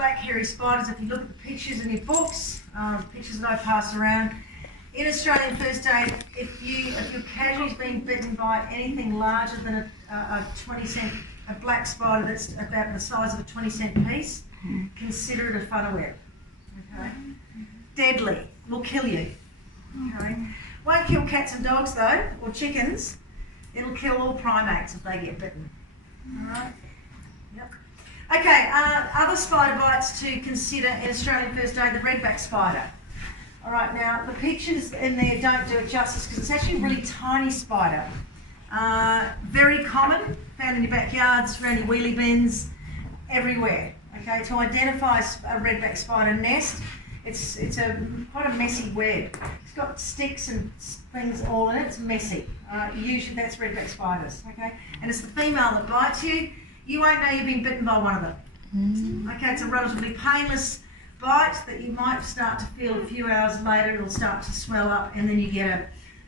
black hairy spiders, if you look at the pictures in your books, pictures that I pass around, in Australian first aid, if your casualty's been bitten by anything larger than a 20-cent, a black spider that's about the size of a 20-cent piece, consider it a funnel web. Okay? Deadly, will kill you. Okay? Won't kill cats and dogs though, or chickens. It'll kill all primates if they get bitten. Alright? Yep. Okay, other spider bites to consider in Australian first aid, the redback spider. Alright, now the pictures in there don't do it justice because it's actually a really tiny spider. Very common, found in your backyards, around your wheelie bins, everywhere. Okay, to identify a redback spider nest, it's quite a messy web. It's got sticks and things all in it. It's messy. Usually that's redback spiders. Okay, and it's the female that bites you. You won't know you've been bitten by one of them. Okay, it's a relatively painless bite that you might start to feel a few hours later. It'll start to swell up, and then you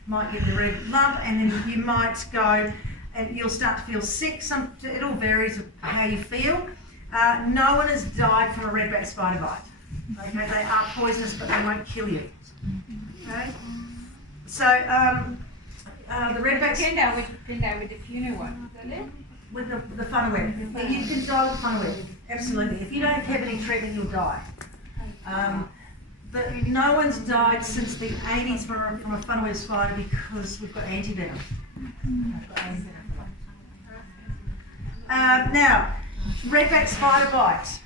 might get the red lump, and then you might go and you'll start to feel sick. It all varies of how you feel. No one has died from a redback spider bite. Okay, they are poisonous, but they won't kill you. Okay, so the redbacks. With the funeral one, with the funnel web. You can die with funnel web. Absolutely. If you don't have any treatment, you'll die. But no one's died since the 80s from a funnel web spider because we've got antivenom. Now, redback spider bite.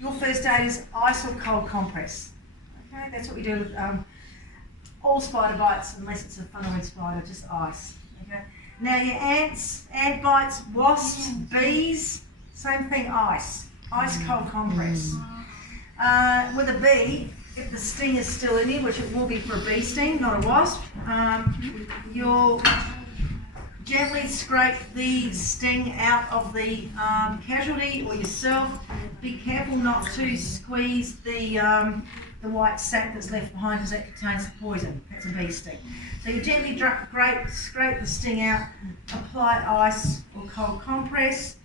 Your first aid is ice or cold compress. Okay, that's what we do with all spider bites, unless it's a funnel web spider, just ice. Okay. Now your ant bites, wasps, bees, same thing, ice cold compress. With a bee, if the sting is still in you, which it will be for a bee sting, not a wasp, you'll gently scrape the sting out of the casualty or yourself. Be careful not to squeeze the white sac that's left behind because that contains the poison. That's a bee sting. So you gently scrape the sting out, apply ice or cold compress,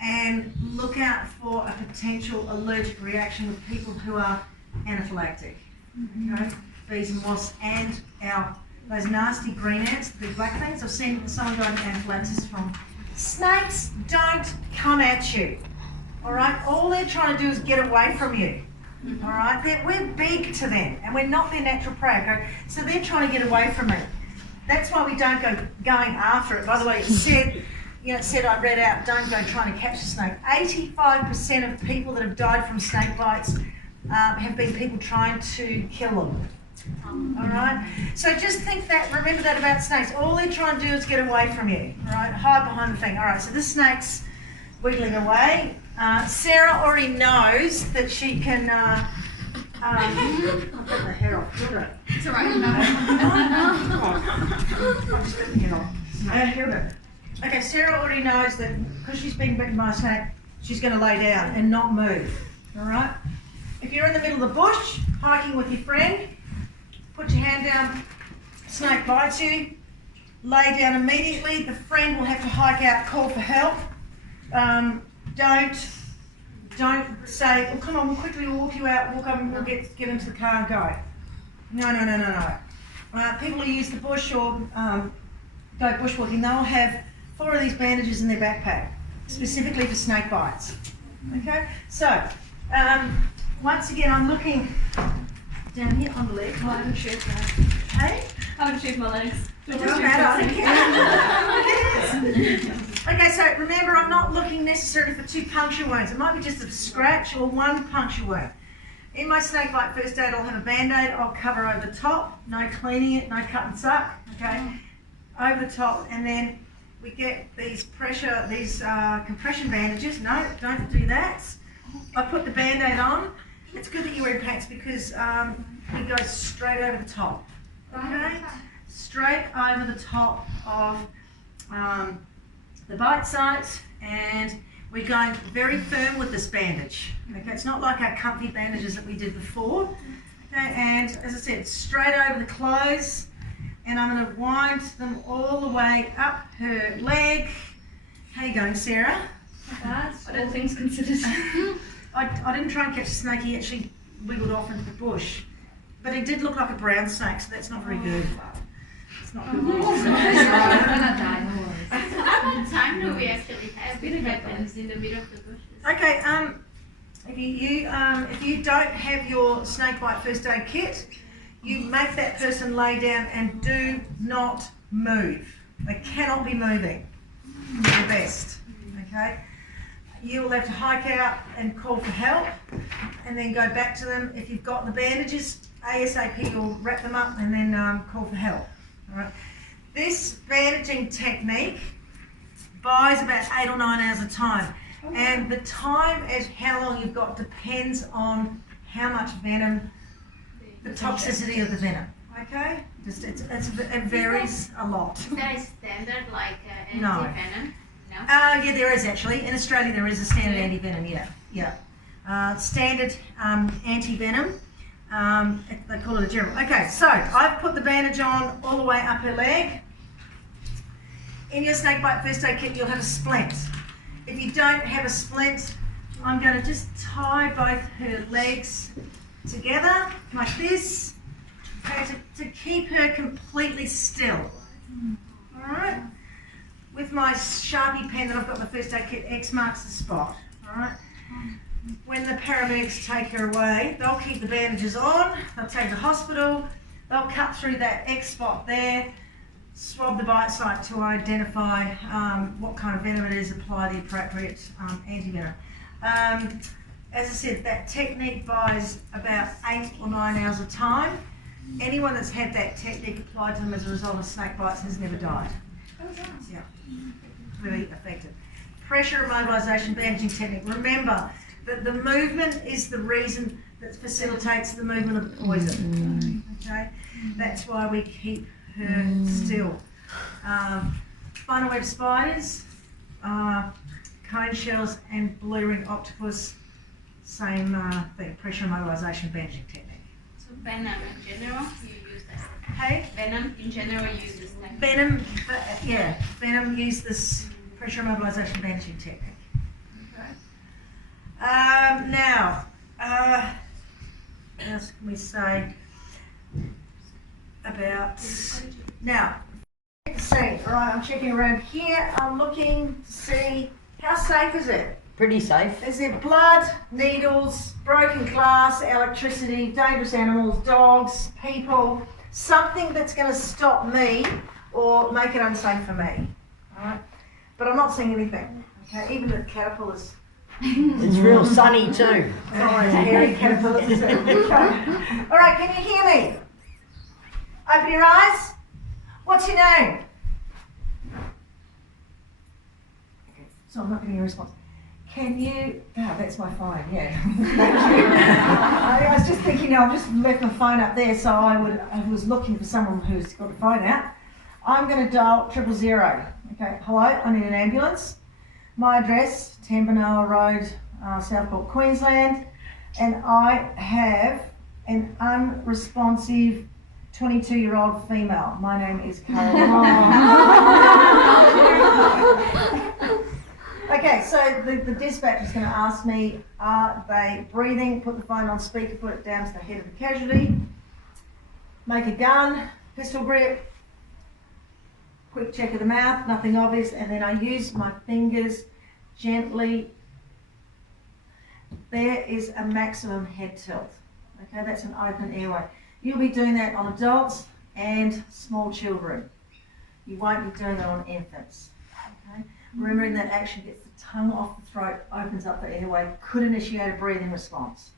and look out for a potential allergic reaction with people who are anaphylactic. Okay? Bees and wasps and those nasty green ants, the big black things. I've seen someone die of anaphylaxis from. Snakes don't come at you. Alright? All they're trying to do is get away from you. Alright? We're big to them and we're not their natural prey. Okay? So they're trying to get away from me. That's why we don't go going after it. By the way, it said I read out, don't go trying to catch a snake. 85% of people that have died from snake bites have been people trying to kill them. Alright? So just remember that about snakes. All they're trying to do is get away from you. Alright? Hide behind the thing. Alright, so this snake's wiggling away. Sarah already knows that she can I'll get the hair off. You'll do it. It's alright. I'll just get the hair off. Here we go. Okay, Sarah already knows that because she's been bitten by a snake, she's going to lay down and not move. Alright? If you're in the middle of the bush, hiking with your friend, put your hand down, snake bites you, lay down immediately. The friend will have to hike out, call for help. Don't say, well, come on, we'll quickly walk you out, walk up and we'll get into the car and go. No. People who use the bush or go bushwalking, they'll have 4 of these bandages in their backpack, specifically for snake bites. Okay, so once again, I'm looking down here on the leg. I haven't shaved my legs. Hey? I haven't shaved my legs. Okay, so remember, I'm not looking necessarily for 2 puncture wounds. It might be just a scratch or 1 puncture wound. In my snake bite first aid, I'll have a band-aid. I'll cover over the top, no cleaning it, no cut and suck. Okay, over the top, and then we get these compression bandages. No, don't do that. I put the band-aid on. It's good that you wear pants because it goes straight over the top. Okay, straight over the top of the bite site, and we're going very firm with this bandage. Okay, it's not like our comfy bandages that we did before. Okay, and as I said, straight over the clothes, and I'm going to wind them all the way up her leg. How you going, Sarah? Not bad, all things considered. I didn't try and catch a snake. He actually wiggled off into the bush, but he did look like a brown snake, so that's not very good. It's not good. How much time do we actually have? It happens in the middle of the bushes. Okay. If you don't have your snake bite first aid kit, you make that person lay down and do not move. They cannot be moving. The best. Okay. You'll have to hike out and call for help, and then go back to them. If you've got the bandages, ASAP, you'll wrap them up and then call for help. All right. This bandaging technique buys about 8 or 9 hours of time, and the time as how long you've got depends on how much venom, the toxicity of the venom. Okay, it varies a lot. Is there a standard like No. anti-venom? No. Yeah, there is actually. In Australia, there is a standard anti-venom. Yeah. Standard anti-venom. They call it a general. Okay, so I've put the bandage on all the way up her leg. In your snake bite first aid kit, you'll have a splint. If you don't have a splint, I'm going to just tie both her legs together like this, okay, to keep her completely still. All right. With my Sharpie pen that I've got in the first aid kit, X marks the spot. All right. When the paramedics take her away, they'll keep the bandages on, they'll take her to the hospital, they'll cut through that X spot there, swab the bite site to identify what kind of venom it is, apply the appropriate anti-venom. As I said, that technique buys about 8 or 9 hours of time. Anyone that's had that technique applied to them as a result of snake bites has never died. Yeah, really effective. Pressure immobilisation bandaging technique. Remember that the movement is the reason that facilitates the movement of the poison. Okay, that's why we keep her still. Spiderweb spiders, cone shells, and blue ring octopus. Same thing. Pressure immobilisation bandaging technique. So venom in general, you use that. Hey. Venom in general, you use this. Venom, venom use this pressure immobilisation bandaging technique. Okay. Now, what else can we say about now? See, all right, I'm checking around here. I'm looking to see how safe is it. Pretty safe. Is there blood, needles, broken glass, electricity, dangerous animals, dogs, people? Something that's going to stop me or make it unsafe for me. All right, but I'm not seeing anything. Okay, even the caterpillars. It's real sunny too. Always hairy caterpillars. Okay. All right, can you hear me? Open your eyes. What's your name? Okay, so I'm not getting a response. Can you? Oh, that's my phone. Yeah. I was just thinking. I've just left my phone up there, so I was looking for someone who's got a phone out. I'm going to dial 000. Okay. Hello. I need an ambulance. My address, Tambanoa Road, Southport, Queensland, and I have an unresponsive 22-year-old female. My name is Carol. Okay, so the dispatch is going to ask me, are they breathing? Put the phone on speaker, put it down to the head of the casualty, make a gun, pistol grip, quick check of the mouth, nothing obvious, and then I use my fingers gently. There is a maximum head tilt. Okay, that's an open airway. You'll be doing that on adults and small children. You won't be doing it on infants. Okay? Remembering that action gets the tongue off the throat, opens up the airway, could initiate a breathing response.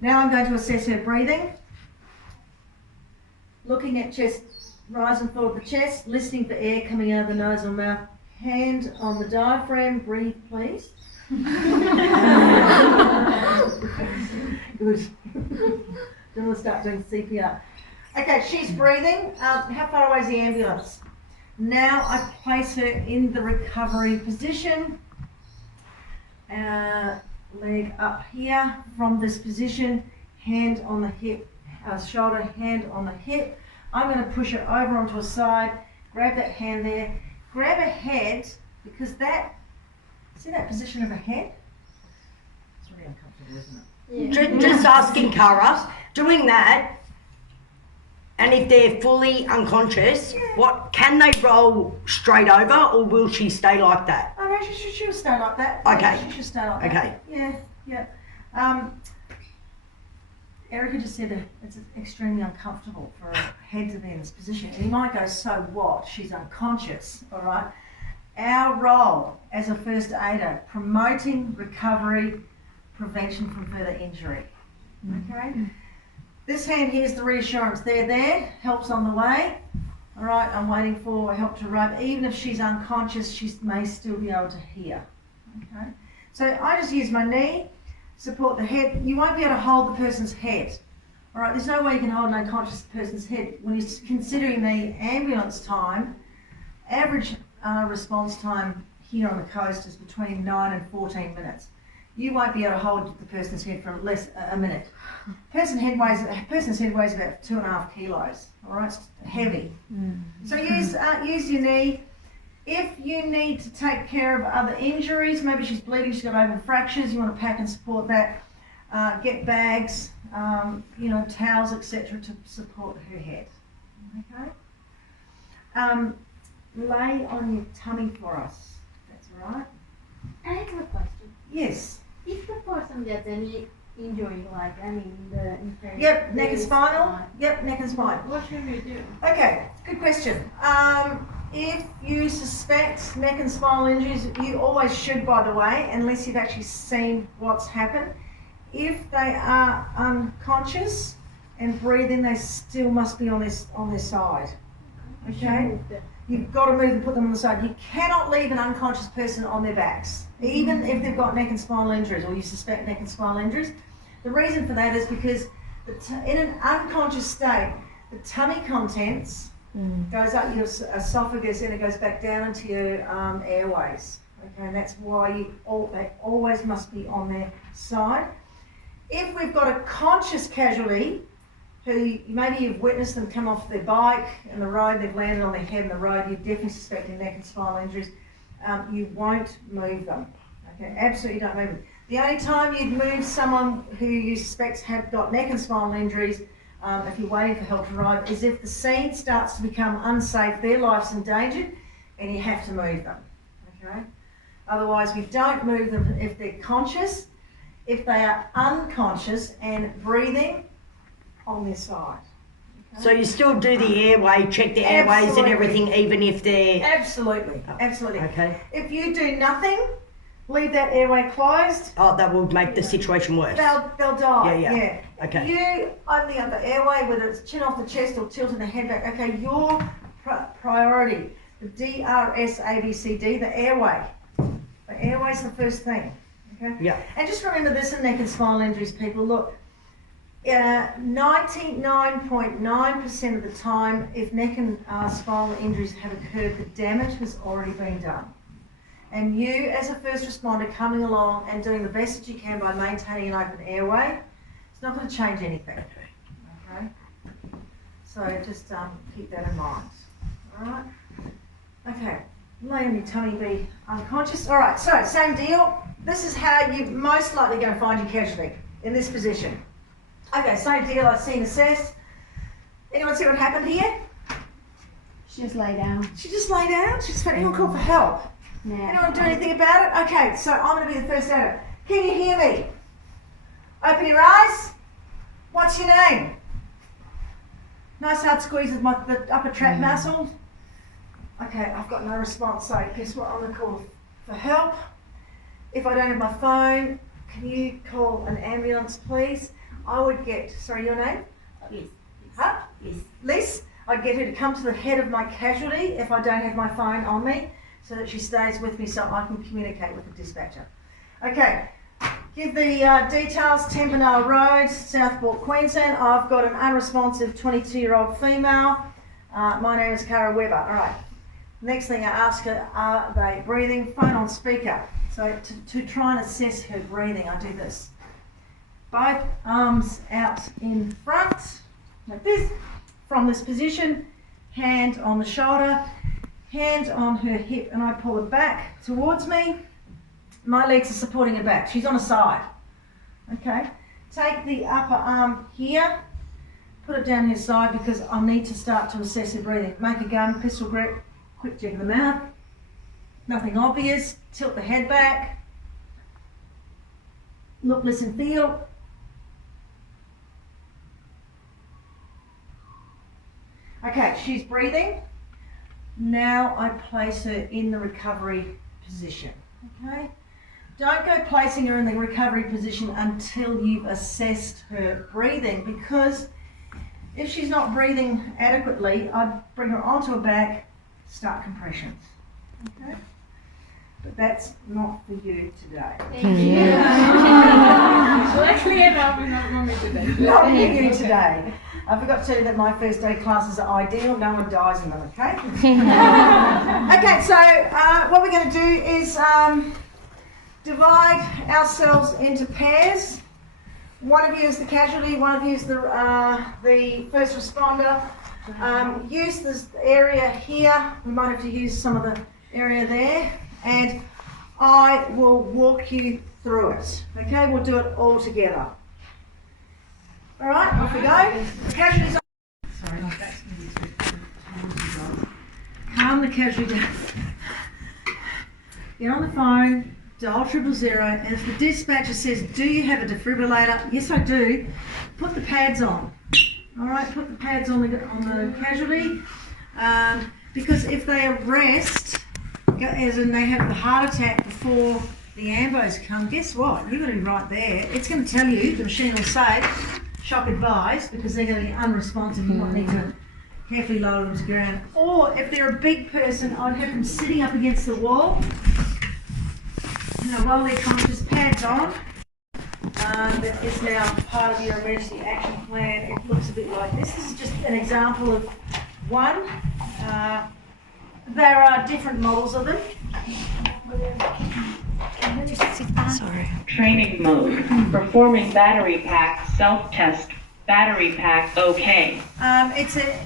Now I'm going to assess her breathing. Looking at chest, rising forward the chest, listening for air coming out of the nose or mouth. Hand on the diaphragm, breathe please. Good. Then we'll start doing CPR. Okay, she's breathing. How far away is the ambulance? Now I place her in the recovery position. Leg up here from this position, hand on the hip, shoulder, hand on the hip. I'm going to push her over onto a side, grab that hand there, grab her head, because that, see that position of her head? It's really uncomfortable. Just asking Cara, doing that, and if they're fully unconscious, what can they roll straight over, or will she stay like that? Oh no, she'll stay like that. Okay. She should stay like that. Okay. Yeah. Erica just said that it's extremely uncomfortable for her head to be in this position. And you might go, so what? She's unconscious, all right? Our role as a first aider, promoting recovery, prevention from further injury, okay? This hand here's the reassurance. They're there, help's on the way. All right, I'm waiting for help to arrive. Even if she's unconscious, she may still be able to hear, okay? So I just use my knee, support the head. You won't be able to hold the person's head. All right, there's no way you can hold an unconscious person's head. When you're considering the ambulance time, average response time here on the coast is between 9 and 14 minutes. You won't be able to hold the person's head for less a minute. A person's head weighs about 2.5 kilos. All right, it's heavy. So use your knee. If you need to take care of other injuries, maybe she's bleeding, she's got open fractures, you want to pack and support that. Get bags, towels, etc. to support her head. Okay. Lay on your tummy for us. That's all right. I have a question. Yes. If the person gets any injury, like the inferior. Yep, neck and spinal. Yep, neck and spine. What should we do? Okay, good question. If you suspect neck and spinal injuries, you always should, by the way, unless you've actually seen what's happened. If they are unconscious and breathing, they still must be on their side. Okay? You've got to move and put them on the side. You cannot leave an unconscious person on their backs, even if they've got neck and spinal injuries or you suspect neck and spinal injuries. The reason for that is because in an unconscious state, the tummy contents goes up your esophagus and it goes back down into your airways. Okay, and that's why they always must be on their side. If we've got a conscious casualty, who maybe you've witnessed them come off their bike in the road, they've landed on their head in the road, you're definitely suspecting neck and spinal injuries, you won't move them. Okay, absolutely don't move them. The only time you'd move someone who you suspect have got neck and spinal injuries, if you're waiting for help to arrive, is if the scene starts to become unsafe, their life's endangered, and you have to move them. Okay. Otherwise, we don't move them if they're conscious. If they are unconscious and breathing, on their side. Okay? So you still do the airway, check the airways Absolutely. and everything, even if they're... Absolutely. Okay. If you do nothing, leave that airway closed, Oh, that will make the situation worse. they'll die. Yeah. Okay. You opening up the airway, whether it's chin off the chest or tilting the head back, okay, your priority, the DRS ABCD, the airway. The airway's the first thing. Okay? Yeah. And just remember this in neck and spinal injuries, people. Look, 99.9% of the time, if neck and spinal injuries have occurred, the damage has already been done. And you, as a first responder, coming along and doing the best that you can by maintaining an open airway, it's not going to change anything. Okay? So just keep that in mind. All right? Okay. Lay on your tummy, be unconscious. All right, so same deal. This is how you're most likely going to find your casualty, in this position. Okay, same deal, I've seen assess. Anyone see what happened here? She just lay down. She just lay down? She just went, anyone call for help? Yeah. Anyone do anything about it? Okay, so I'm going to be the first aider. Can you hear me? Open your eyes. What's your name? Nice hard squeeze of the upper trap muscle. Okay, I've got no response, so guess what? I'm going to call for help. If I don't have my phone, can you call an ambulance, please? I would get, sorry, your name? Yes. Huh? Yes. Liz. I'd get her to come to the head of my casualty if I don't have my phone on me, so that she stays with me so I can communicate with the dispatcher. Okay, give the details, Tempanoa Road, Southport, Queensland. I've got an unresponsive 22-year-old female. My name is Cara Webber. All right. Next thing I ask her, are they breathing? Phone on speaker. So to try and assess her breathing, I do this. Both arms out in front, like this, from this position, hand on the shoulder, hand on her hip, and I pull her back towards me. My legs are supporting her back. She's on a side. Okay, take the upper arm here, put it down his side because I'll need to start to assess her breathing. Make a gun, pistol grip, quick check of the mouth, nothing obvious, tilt the head back, look, listen, feel. Okay, she's breathing. Now I place her in the recovery position, okay? Don't go placing her in the recovery position until you've assessed her breathing, because if she's not breathing adequately, I'd bring her onto her back, start compressions, okay? But that's not for you today. Thank you. Let's clear up and not mommy today. Not for you today. I forgot to tell you that my first aid classes are ideal, no one dies in them, okay? Okay, so what we're going to do is divide ourselves into pairs. One of you is the casualty, one of you is the first responder. Use this area here. We might have to use some of the area there, and I will walk you through it. Okay, we'll do it all together. All right, off we go. Casualties. Sorry, my back's going to be too towards you guys. Calm the casualty down. Get on the phone. Dial 000, and if the dispatcher says, do you have a defibrillator? Yes, I do. Put the pads on. All right, put the pads on the casualty, because if they arrest, as in they have the heart attack before the ambos come, guess what? You're going to be right there. It's going to tell you, the machine will say, shock advised, because they're going to be unresponsive. You might need to carefully lower them to the ground. Or if they're a big person, I'd have them sitting up against the wall. Now, while they're conscious, pads on. That is now part of your emergency action plan. It looks a bit like this. This is just an example of one. There are different models of them. Sorry. Training mode. Performing battery pack self-test. Battery pack okay.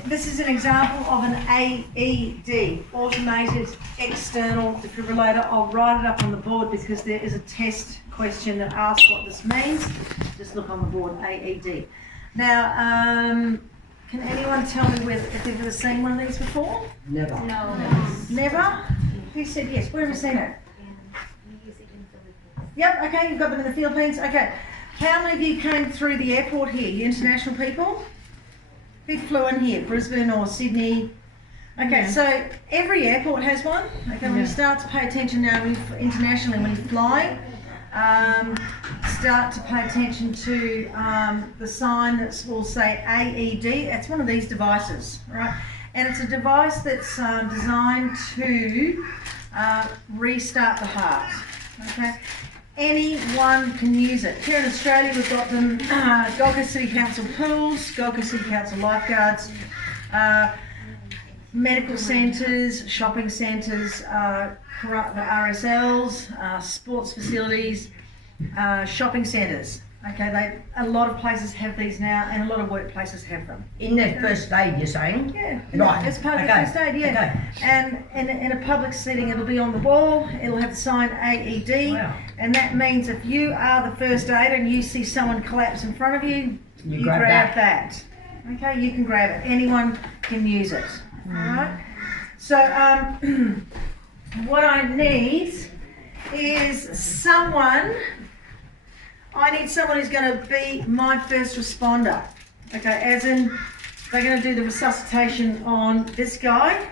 This is an example of an AED, automated external defibrillator. I'll write it up on the board because there is a test question that asks what this means. Just look on the board, AED. Now, can anyone tell me if they've ever seen one of these before? Never. No. Never? Who said yes? Where have you seen it? Yep, okay, you've got them in the Philippines. Okay. How many of you came through the airport here? You international people? Who flew in here? Brisbane or Sydney? Okay, so every airport has one. Okay, when you start to pay attention now internationally when you're flying, start to pay attention to the sign that will say AED. That's one of these devices, right? And it's a device that's designed to restart the heart. Okay. Anyone can use it. Here in Australia, we've got them, Gold Coast City Council pools, Gold Coast City Council lifeguards, medical centres, shopping centres, the RSLs, sports facilities, shopping centres. Okay, a lot of places have these now, and a lot of workplaces have them. In their first aid, you're saying? Yeah, Right. as part of the Okay. first aid, yeah. Okay. And in a public setting, it'll be on the wall. It'll have the sign AED, Wow. and that means if you are the first aider and you see someone collapse in front of you, you grab that. Okay, you can grab it. Anyone can use it. All right. So what I need is someone. I need someone who's going to be my first responder. Okay, as in they're going to do the resuscitation on this guy,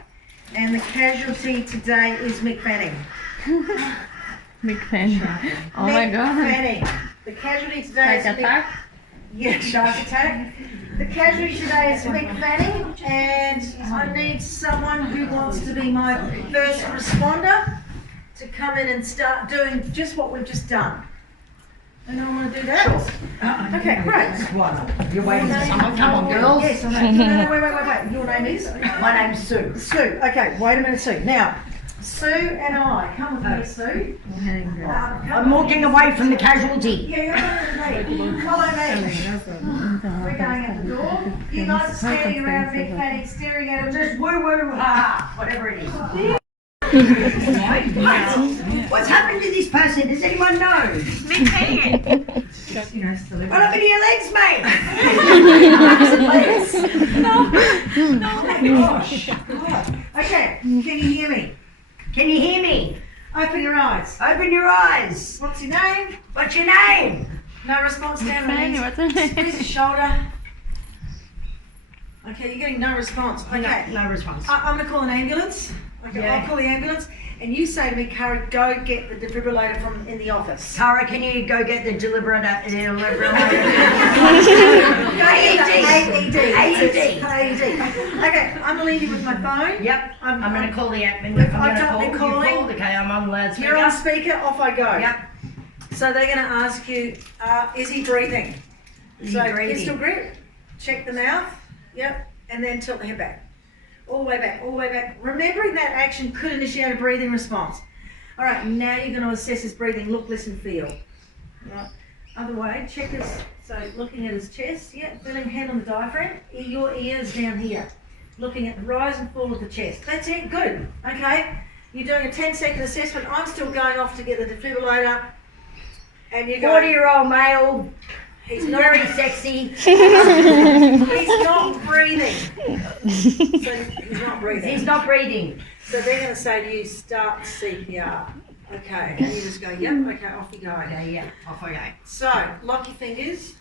and the casualty today is Mick Fanning. Big fan. Oh my Mick god. Fanning. The casualty today is Like attack? Yeah, shark attack. The casualty today is Mick Fanning, and I need someone who wants to be my first responder to come in and start doing just what we've just done. Anyone want to do that? Sure. Okay, great. You're waiting for someone. Come on, girls. Yes, I know. No, wait. Your name is? My name's Sue. Sue. Okay, wait a minute, Sue. Now, Sue and I, come with me, Sue. I'm walking away from the casualty. Yeah, you're with me. Follow me. We're going at the door. You guys are standing around Big Fanny, staring at him, just woo woo ha, whatever it is. What's happened to this person? Does anyone know? Just, you know, still What happened to your legs, mate? Oh my gosh. Okay, can you hear me? Can you hear me? Open your eyes. Open your eyes. What's your name? What's your name? No response down on the Fanny, knees. what's her name? Squeeze your shoulder. Okay, you're getting no response. Okay. No response. I'm going to call an ambulance. Okay, Yeah. I'll call the ambulance. And you say to me, Cara, go get the defibrillator from in the office. Cara, can you go get the defibrillator? AED. Okay, I'm going to leave you with my phone. Yep. I'm going to call the admin. I've I'm done going the to call. calling. You called. Okay, I'm on loudspeaker. You're on speaker, off I go. Yep. So they're going to ask you, is he breathing? Is he So breathing? pistol grip, check the mouth, yep, and then tilt the head back. All the way back, all the way back. Remembering that action could initiate a breathing response. All right, now you're going to assess his breathing. Look, listen, feel. Right. Other way, check his, so looking at his chest, yeah, feeling hand on the diaphragm, your ears down here. Looking at the rise and fall of the chest. That's it, good, okay? You're doing a 10-second assessment. I'm still going off to get the defibrillator. And you go, 40-year-old male, he's not, very sexy. he's not breathing. So he's not breathing. He's not breathing. So they're going to say to you, start CPR. Okay, and you just go, yep, okay, off you go. Okay, yeah, off I go. So, lock your fingers,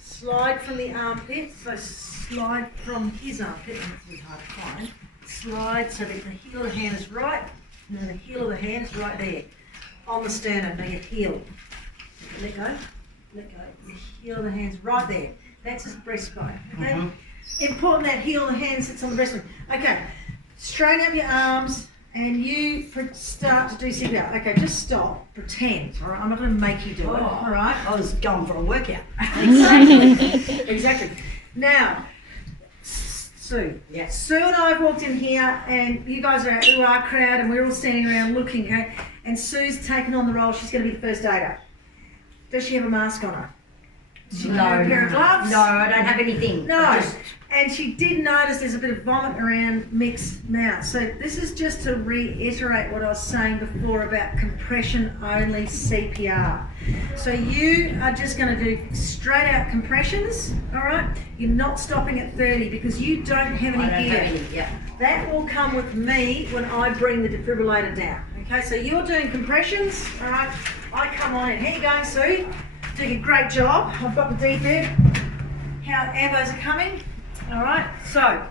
slide from the armpit, so slide from his armpit, and it's really hard to find. Slide so that the heel of the hand is right, and then the heel of the hand is right there, on the sternum, now your heel. Let go, let go. The heel of the hand's right there. That's his breastbone, okay? Important that heel of the hand sits on the breastbone. Okay, straighten up your arms, and you start to do CPR. Okay, just stop, pretend, all right? I'm not going to make you do it, all right? I was going for a workout. Exactly. Now, Sue. Yes. Sue and I have walked in here, and you guys are our crowd, and we're all standing around looking, okay? And Sue's taken on the role. She's going to be the first aider. Does she have a mask on her? Does she have a pair of gloves? No, I don't have anything. No. I just- And she did notice there's a bit of vomit around Mick's mouth. So this is just to reiterate what I was saying before about compression only CPR. So you are just going to do straight out compressions, all right? You're not stopping at 30 because you don't have any I don't gear. have any, yeah. That will come with me when I bring the defibrillator down. Okay, so you're doing compressions, all right? I come on in. How you going, Sue? Doing a great job. I've got the defib. How ambos are coming. All right, so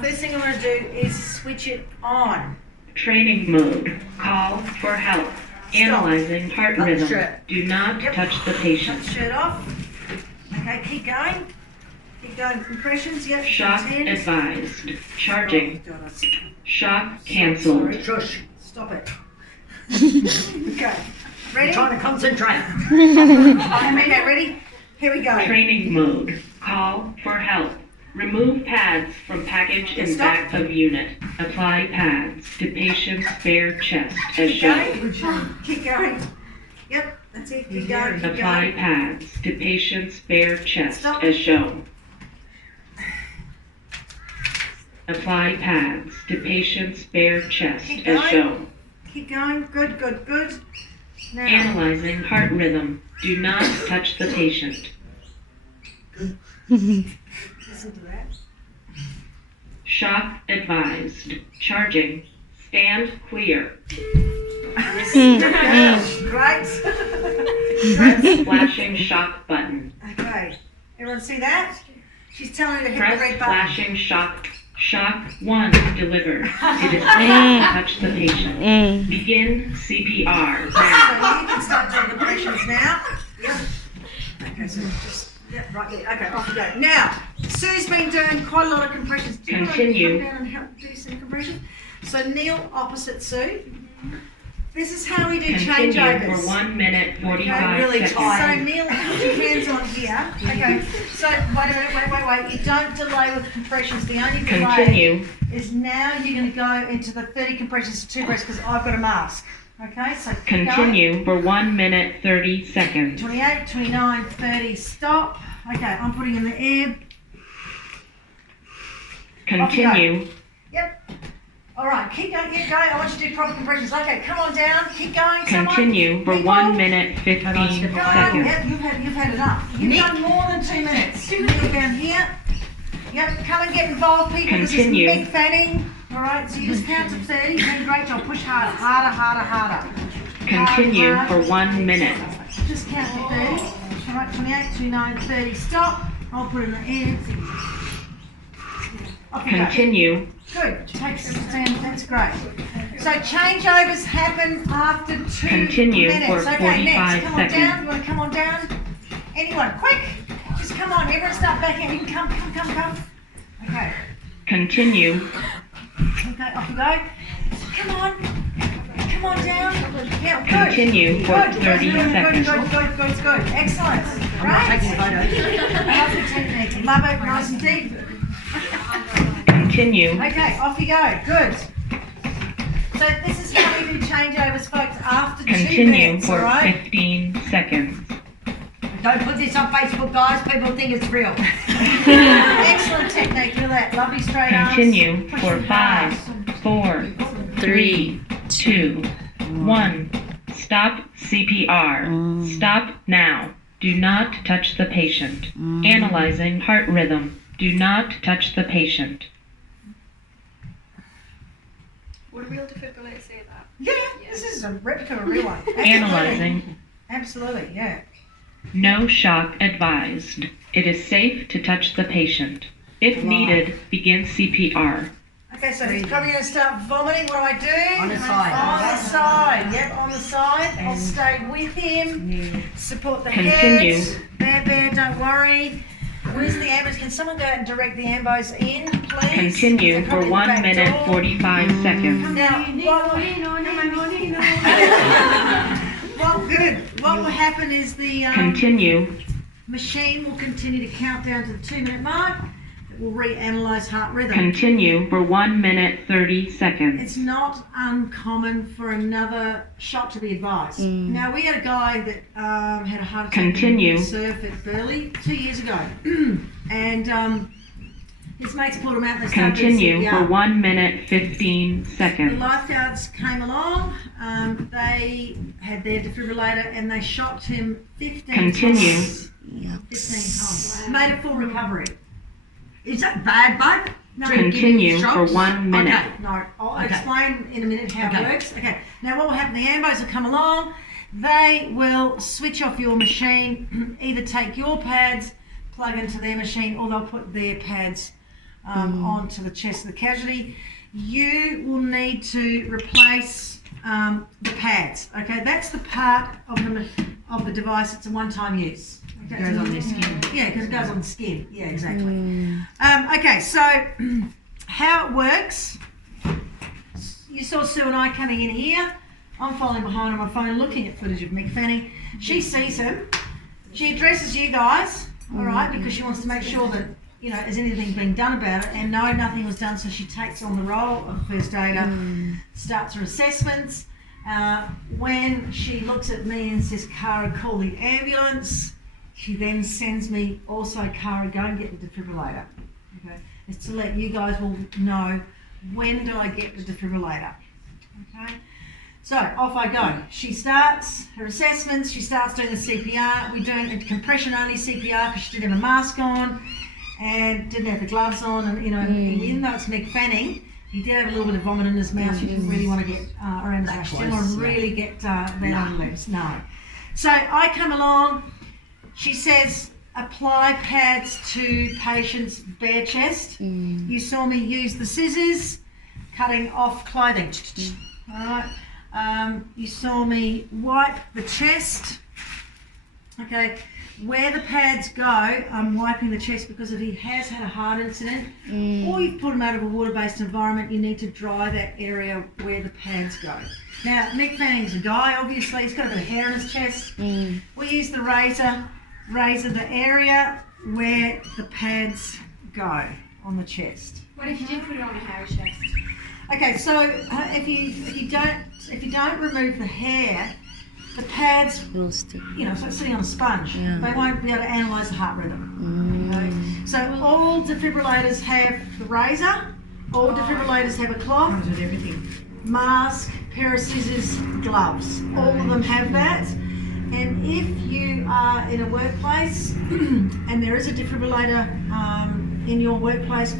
first thing I'm going to do is switch it on. Training mode. Call for help. Analyzing heart Cut the rhythm. shirt. Do not Yep. touch the Shut patient. the shirt off. Okay, keep going. Keep going. Compressions, yep. Shock 10. advised. Charging. Oh, God, Shock cancelled. Sorry. Shush. Stop it. Okay, ready? I'm trying to concentrate. Okay, ready? Here we go. Training mode. Call for help. Remove pads from package in Stop. back of unit. Apply pads to patient's bare chest as Keep shown. going. Keep going. Yep, that's it. Keep going. Keep Apply going. pads to patient's bare chest Stop. as shown. Apply pads to patient's bare chest Keep as going. shown. Keep going. Good, good, good. Now, Analyzing heart rhythm. Do not touch the patient. listen to that. Shock advised. Charging. Stand clear. Great. Flashing shock button. Okay. Everyone see that? She's telling me to hit Press the red button. flashing shock. Shock 1 delivered. It is safe to touch the patient. Begin CPR So now. you can start doing compressions now. Yep. Okay, so just, yeah, right there. Okay, off you go. Now, Sue's been doing quite a lot of compressions. Do you want to Continue. come down and help do some compressions? So kneel opposite Sue. This is how we do Continue changeovers. for 1 minute 45 really seconds. tired. So Neil, put your hands on here. Okay. So wait a minute, wait. You don't delay with compressions. The only delay Continue. is now you're going to go into the 30 compressions to 2 breaths because I've got a mask. Okay, so keep going. Continue for 1 minute 30 seconds. 28, 29, 30, stop. Okay, I'm putting in the air. Continue. Yep. All right, keep going, keep going. I want you to do proper compressions. Okay, come on down, keep going. Continue for Keep 1 on. minute 15 Go on. seconds. Yep, you've had enough. You've done more than 2 minutes. Kneel down here. Yep, come and get involved, people. Continue. This is big fanning. All right, so you just count to 30. You're doing a great job. Push harder, harder, harder, harder. Continue Harder. for 1 minute. Just count to 30. All right, 28, 29, 30. Stop. I'll put it in the end. Off you go. Continue. Good. Take 16. That's great. So changeovers happen after 2 Continue minutes. for Okay, 45 next. Come on seconds. down. You want to come on down? Anyone? Quick. Just come on. Everyone start back in. You can come. Okay. Continue. Okay, off you go. Come on. Come on down. Yeah, good. Continue for Good. 30 seconds. Good. Excellent. Right? Taking photos. I love the technique. Love it. Nice and deep. Continue. Okay, off you go. Good. So this is how we do changeovers, folks, after 2 Continue minutes, all for right? 15 seconds. Don't put this on Facebook, guys. People think it's real. Excellent technique. Look at that. Lovely straight arms. Continue Push for them 5, past. 4, 3, 2, 1. Stop CPR. Stop now. Do not touch the patient. Analyzing heart rhythm. Do not touch the patient. Would a real defibrillator say that? Yeah, this is a replica of a real one. Absolutely. Analyzing. Absolutely, yeah. No shock advised. It is safe to touch the patient. If needed, begin CPR. Okay, so he's probably going to start vomiting. What do? On the side. On the side. Yep, on the side. I'll stay with him. Support the Continue. head. There, don't worry. Where's the ambulance? Can someone go out and direct the ambos in, please? Continue They're for probably 1 the back minute door. 45 seconds. Now, what will happen is the Continue. machine will continue to count down to the 2 minute mark. It will reanalyze heart rhythm. Continue for 1 minute 30 seconds. It's not uncommon for another shot to be advised. Now, we had a guy that had a heart attack Continue. in surf at Burleigh 2 years ago. And his mates pulled him out and they started doing Continue CPR. for 1 minute 15 The seconds. lifeguards came along, they had their defibrillator and they shocked him 15 Continue. times. 15 times. Made a full recovery. Is that bad, bud? No, Continue for strokes? 1 minute. Okay. No, I'll Okay. explain in a minute how Okay. it works. Okay, now what will happen, the ambos will come along, they will switch off your machine, either take your pads, plug into their machine, or they'll put their pads onto the chest of the casualty. You will need to replace the pads, okay? That's the part of the device, it's a one-time use. Okay, It goes on their skin. Yeah, because it goes on the skin. Yeah, exactly. Okay, so how it works, you saw Sue and I coming in here. I'm following behind on my phone looking at footage of Mick Fanning. She sees him. She addresses you guys, all right, because she wants to make sure that, you know, has anything been done about it? And no, nothing was done, so she takes on the role of first aider, starts her assessments. When she looks at me and says, Cara, call the ambulance, she then sends me also, Cara, go and get the defibrillator. Okay, it's to let you guys all know, when do I get the defibrillator? Okay, so off I go. She starts her assessments, she starts doing the CPR. We're doing a compression only CPR because she didn't have a mask on and didn't have the gloves on, and you know, even though it's Mick Fanning, he did have a little bit of vomit in his mouth. She didn't really want to get around his mouth. She didn't want to really get that on the lips. No. So I come along. She says, apply pads to patient's bare chest. You saw me use the scissors, cutting off clothing. All right. You saw me wipe the chest. Okay. Where the pads go, I'm wiping the chest because if he has had a heart incident or you've put him out of a water-based environment, you need to dry that area where the pads go. Now, Mick Fanning's a guy, obviously. He's got a bit of hair on his chest. We use the razor the area where the pads go on the chest. What if you did put it on a hairy chest? Okay, so if you don't remove the hair, the pads, you know, it's like sitting on a sponge. They won't be able to analyse the heart rhythm. Okay? So all defibrillators have the razor, All defibrillators have a cloth, Comes with everything. mask, pair of scissors, gloves. All of them have that. And if you are in a workplace and there is a defibrillator in your workplace,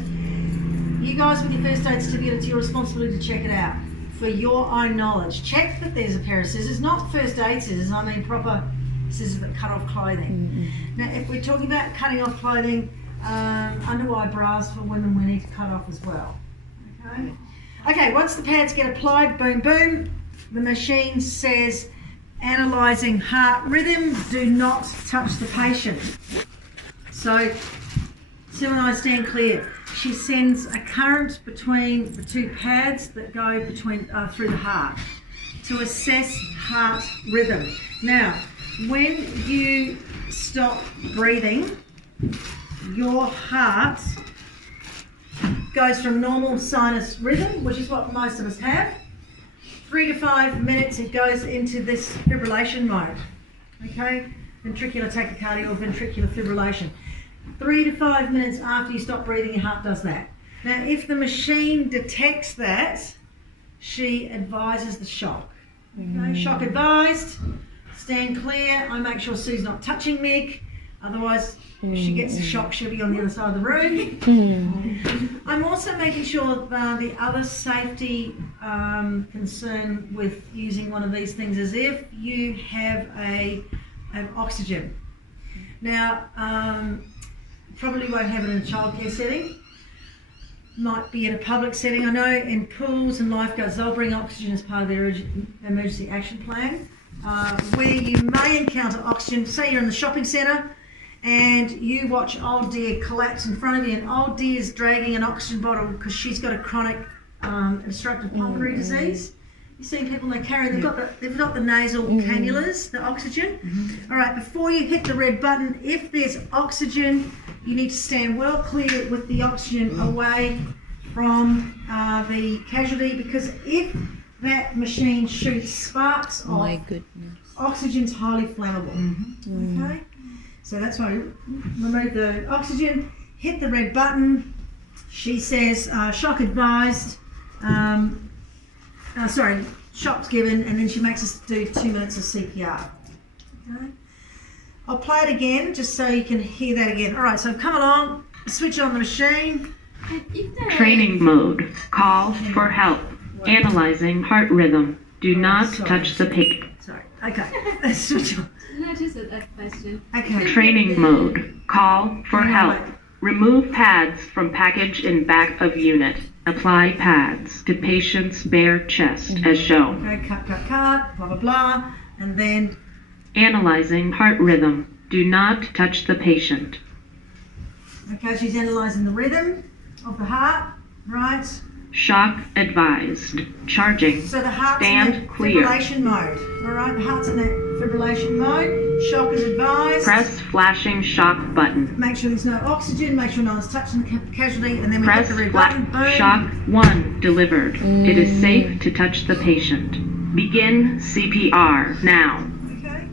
you guys with your first aid certificate, it's your responsibility to check it out for your own knowledge. Check that there's a pair of scissors, not first aid scissors, I mean proper scissors that cut off clothing. Now, if we're talking about cutting off clothing, underwire bras for women we need to cut off as well. Okay. Okay, once the pads get applied, boom, boom, the machine says, analysing heart rhythm, do not touch the patient. So, Sue and I stand clear. She sends a current between the two pads that go between through the heart to assess heart rhythm. Now, when you stop breathing, your heart goes from normal sinus rhythm, which is what most of us have. 3 to 5 minutes, it goes into this fibrillation mode. Okay, ventricular tachycardia or ventricular fibrillation. 3 to 5 minutes after you stop breathing, your heart does that. Now, if the machine detects that, she advises the shock. Okay, shock advised. Stand clear. I make sure Sue's not touching Mick. Otherwise, if she gets the shock, she'll be on the other side of the room. I'm also making sure that the other safety concern with using one of these things is if you have an oxygen. Now, probably won't have it in a childcare setting. Might be in a public setting. I know in pools and lifeguards, they'll bring oxygen as part of their emergency action plan. Where you may encounter oxygen, say you're in the shopping centre and you watch old dear collapse in front of you, and old dear's dragging an oxygen bottle because she's got a chronic obstructive pulmonary disease. You've seen people, they carry, they've got the nasal cannulas, the oxygen. All right, before you hit the red button, if there's oxygen, you need to stand well clear with the oxygen away from the casualty, because if that machine shoots sparks off, oxygen's highly flammable. Okay, so that's why you remove the oxygen, hit the red button. She says shock advised. Shock's given, and then she makes us do 2 minutes of CPR. Okay. I'll play it again just so you can hear that again. All right, so come along, switch on the machine. Training mode. Call for help. Analyzing heart rhythm. Do not touch the patient. Sorry. Okay. Let's switch on. No, just a question. Okay. Training mode. Call for help. Remove pads from package in back of unit. Apply pads to patient's bare chest as shown. Okay, cut, blah, blah, blah. And then Analyzing heart rhythm. Do not touch the patient. okay, she's analysing the rhythm of the heart, right? Shock advised. Charging. So the heart's in Stand that clear. fibrillation mode. All right, the heart's in that fibrillation mode. Shock is advised. Press flashing shock button. Make sure there's no oxygen. Make sure no one's touching the casualty, and then we Press hit the red button. Boom. shock 1 delivered. It is safe to touch the patient. Begin CPR now. Okay.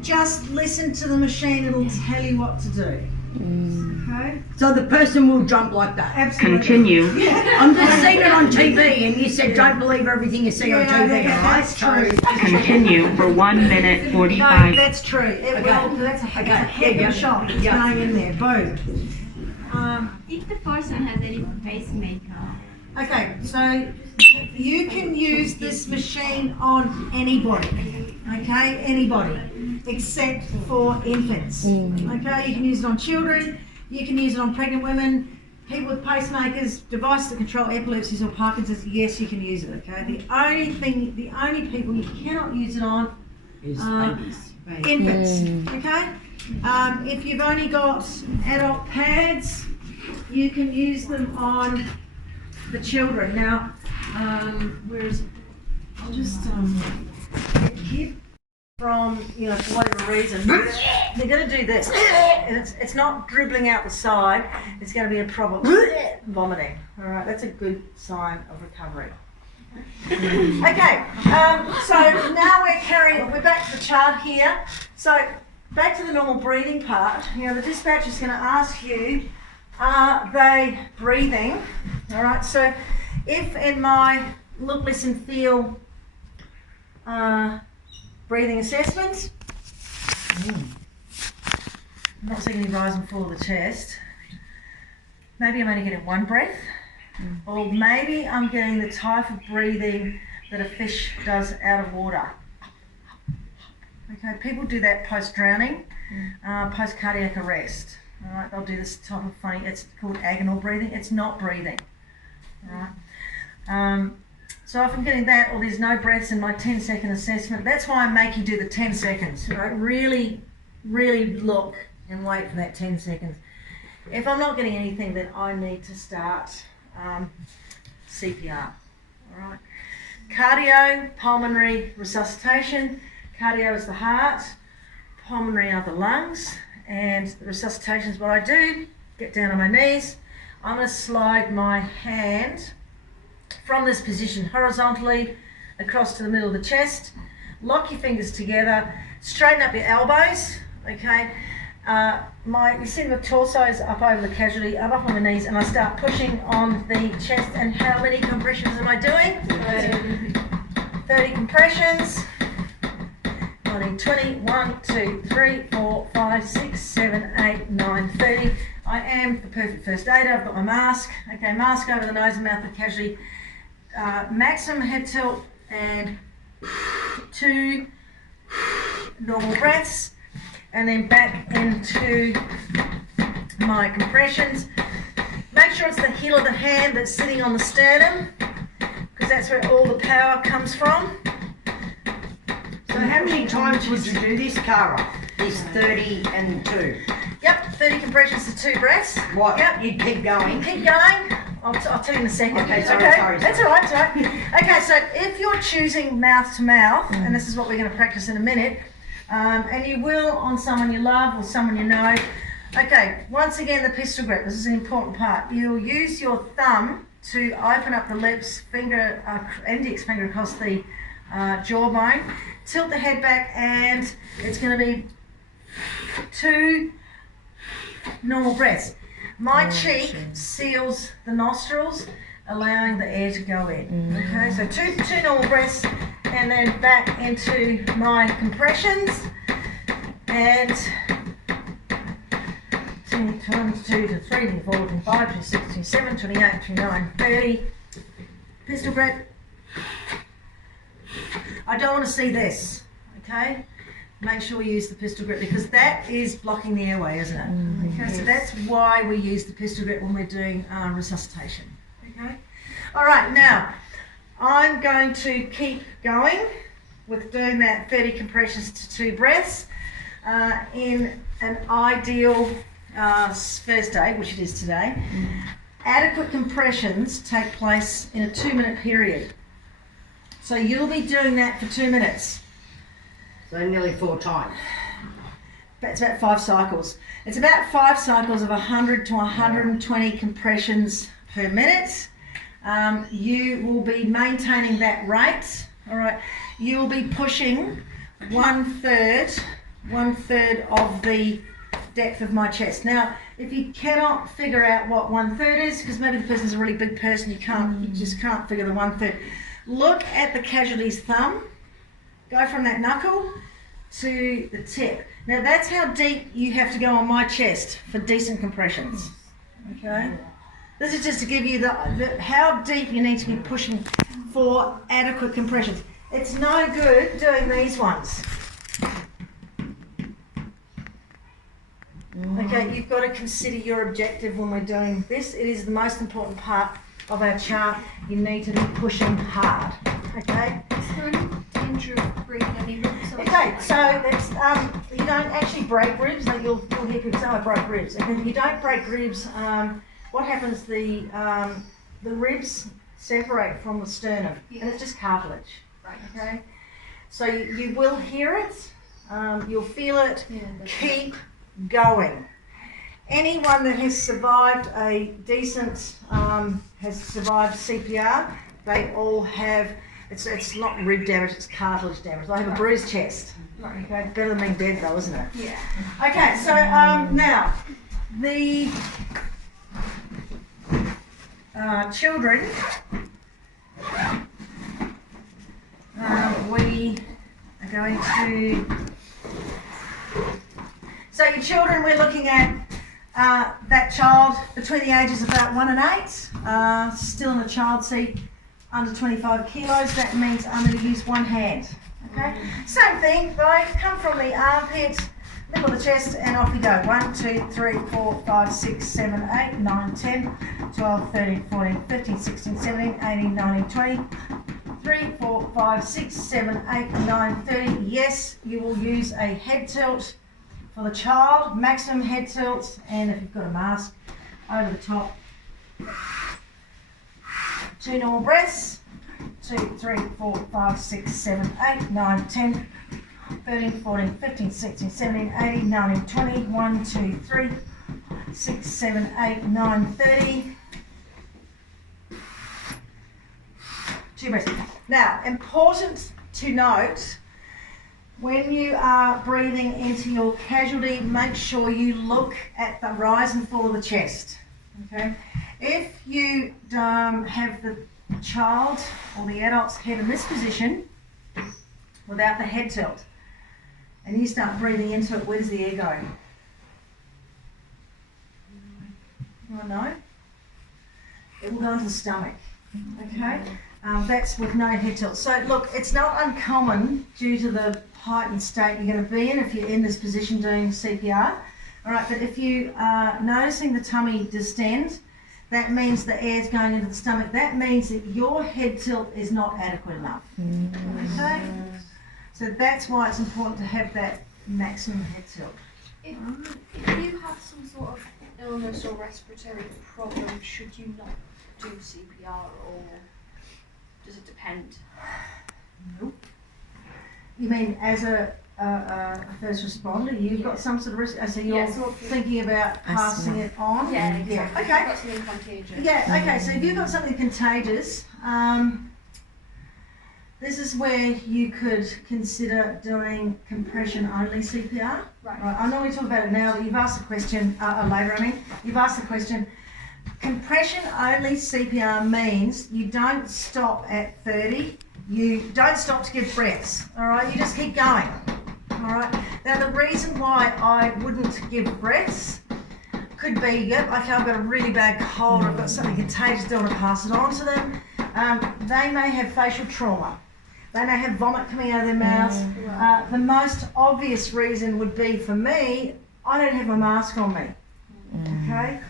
Just listen to the machine. It'll tell you what to do. Okay. So the person will jump like that. Absolutely. Continue. I'm just seeing it on TV, and you said don't believe everything you see on TV, that's right? true. Continue for 1 minute No, 45. that's true. It Okay. will. That's a heck Yeah, of a shot that's yeah. going in there. Boom. If the person has any pacemaker, Okay, so you can use this machine on anybody. Okay, anybody, except for infants. Okay, you can use it on children. You can use it on pregnant women, people with pacemakers, devices that control epilepsies or Parkinson's. Yes, you can use it. Okay, the only people you cannot use it on Is babies. infants. Okay, if you've only got adult pads, you can use them on the children. Now, whereas I'll just keep from, for whatever reason, they're going to do this. And it's not dribbling out the side. It's going to be a problem vomiting. All right, that's a good sign of recovery. Okay, so now we're back to the chart here. So back to the normal breathing part. The dispatcher is going to ask you Are they breathing? All right, so if in my look, listen, feel breathing assessment, I'm not seeing any rise and fall of the chest. Maybe I'm only getting one breath, or maybe I'm getting the type of breathing that a fish does out of water. Okay, people do that post-drowning, post-cardiac arrest. All right, they'll do this type of funny, it's called agonal breathing. It's not breathing. All right. So if I'm getting that, or there's no breaths in my 10-second assessment, that's why I make you do the 10 seconds. Right? Really, really look and wait for that 10 seconds. If I'm not getting anything, then I need to start CPR. All right. Cardiopulmonary resuscitation. Cardio is the heart, pulmonary are the lungs, and the resuscitation is what I do. Get down on my knees. I'm going to slide my hand from this position horizontally across to the middle of the chest. Lock your fingers together. Straighten up your elbows. Okay. You see my torso is up over the casualty. I'm up on my knees and I start pushing on the chest. And how many compressions am I doing? 30 compressions. 20, 1, 2, 3, 4, 5, 6, 7, 8, 9, 30. I am the perfect first aider. I've got my mask. Okay, mask over the nose and mouth of the casualty. Maximum head tilt and 2 normal breaths. And then back into my compressions. Make sure it's the heel of the hand that's sitting on the sternum, because that's where all the power comes from. So how many times would you do this, Cara? This 30 and 2? Yep, 30 compressions to 2 breaths. What? Yep. You keep going? Keep going. I'll tell you in a second. Okay, sorry. That's all right, it's all right. Okay, so if you're choosing mouth to mouth, and this is what we're going to practice in a minute, and you will on someone you love or someone you know. Okay, once again, the pistol grip. This is an important part. You'll use your thumb to open up the lips, index finger across the jawbone. Tilt the head back, and it's going to be 2 normal breaths. My cheek seals the nostrils, allowing the air to go in. Okay, so two normal breaths, and then back into my compressions. And 22 to 3 to 4 to 5 to 6 to 7, 28, 29, 30. Pistol grip. I don't want to see this, okay? Make sure we use the pistol grip, because that is blocking the airway, isn't it? Okay, so that's why we use the pistol grip when we're doing resuscitation, okay? All right, now, I'm going to keep going with doing that 30 compressions to 2 breaths in an ideal first aid, which it is today. Adequate compressions take place in a 2-minute period. So you'll be doing that for 2 minutes. So nearly 4 times. That's about 5 cycles. It's about 5 cycles of 100 to 120 compressions per minute. You will be maintaining that rate. All right. You will be pushing one third of the depth of my chest. Now, if you cannot figure out what 1/3 is, because maybe the person's a really big person, you just can't figure the 1/3. Look at the casualty's thumb. Go from that knuckle to the tip. Now that's how deep you have to go on my chest for decent compressions. Okay? This is just to give you how deep you need to be pushing for adequate compressions. It's no good doing these ones. Okay, you've got to consider your objective when we're doing this. It is the most important part of our chart. You need to be pushing hard. Okay? Is there any danger of breaking any ribs? Okay, so that's you don't actually break ribs. Like you'll hear people say, "I broke ribs." And if you don't break ribs, what happens? The ribs separate from the sternum, and it's just cartilage. Right. Okay, so you will hear it, you'll feel it. Keep going. Anyone that has survived a decent, has survived CPR, they all have. It's not rib damage, it's cartilage damage. They have a bruised chest. Okay, better than being dead though, isn't it? Yeah. Okay, so now children, we are going to, so your children, we're looking at that child between the ages of about 1 and 8, still in a child seat, under 25 kilos. That means I'm going to use one hand. Okay, same thing, right? Come from the armpit, middle of the chest, and off you go. 1, 2, 3, 4, 5, 6, 7, 8, 9, 10, 12, 13, 14, 15, 16, 17, 18, 19, 20, 3, 4, 5, 6, 7, 8, 9, 30. Yes, you will use a head tilt for the child, maximum head tilt, and if you've got a mask, over the top. 2 normal breaths. 2, 3, 4, 5, 6, 7, 8, 9, 10, 13, 14, 15, 16, 17, 18, 19, 20, 1, 2, 3, 6, 7, 8, 9, 30. 2 breaths. Now, important to note, when you are breathing into your casualty, make sure you look at the rise and fall of the chest. Okay? If you have the child or the adult's head in this position without the head tilt, and you start breathing into it, where does the air go? You want to know? It will go into the stomach. Okay? That's with no head tilt. So look, it's not uncommon due to the heightened state you're going to be in if you're in this position doing CPR. All right, but if you are noticing the tummy distend, that means the air's going into the stomach. That means that your head tilt is not adequate enough. Okay? So that's why it's important to have that maximum head tilt. If you have some sort of illness or respiratory problem, should you not do CPR, or does it depend? Nope. You mean as a first responder, you've got some sort of risk, so you're thinking about passing it on? Yeah, exactly. Yeah. Okay. If you've got something contagious. Yeah, okay, so if you've got something contagious, this is where you could consider doing compression only CPR. Right. I'm not going to talk about it now, but you've asked the question, later I mean, you've asked the question. Compression only CPR means you don't stop at 30, you don't stop to give breaths, all right? You just keep going, all right? Now the reason why I wouldn't give breaths could be, yep, okay, I've got a really bad cold, I've got something contagious, don't want to pass it on to them. They may have facial trauma. They may have vomit coming out of their mouths. The most obvious reason would be, for me, I don't have my mask on me, okay?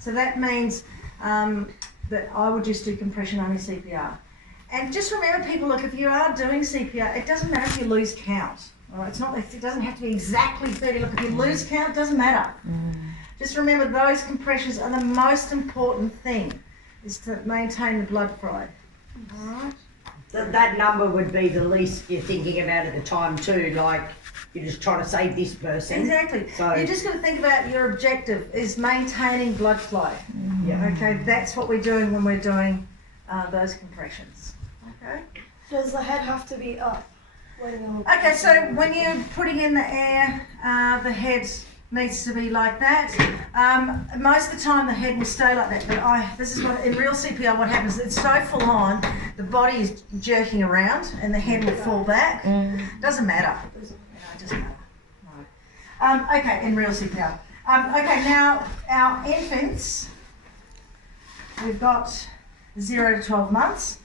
So that means that I would just do compression only CPR. And just remember, people, look, if you are doing CPR, it doesn't matter if you lose count. All right, it doesn't have to be exactly 30. Look, if you lose count, it doesn't matter. Just remember, those compressions are the most important thing, is to maintain the blood flow. All right. That number would be the least you're thinking about at the time too, like you're just trying to save this person. Exactly. So you're just going to think about your objective is maintaining blood flow. Yeah. Okay, that's what we're doing when we're doing those compressions. Okay. Does the head have to be up? Okay, so when you're putting in the air, the head needs to be like that. Most of the time the head will stay like that, but this is what, in real CPR, what happens, it's so full on, the body is jerking around and the head will fall back. Doesn't matter. It doesn't matter. No. Okay, in real CPR. Okay, now our infants, we've got 0 to 12 months.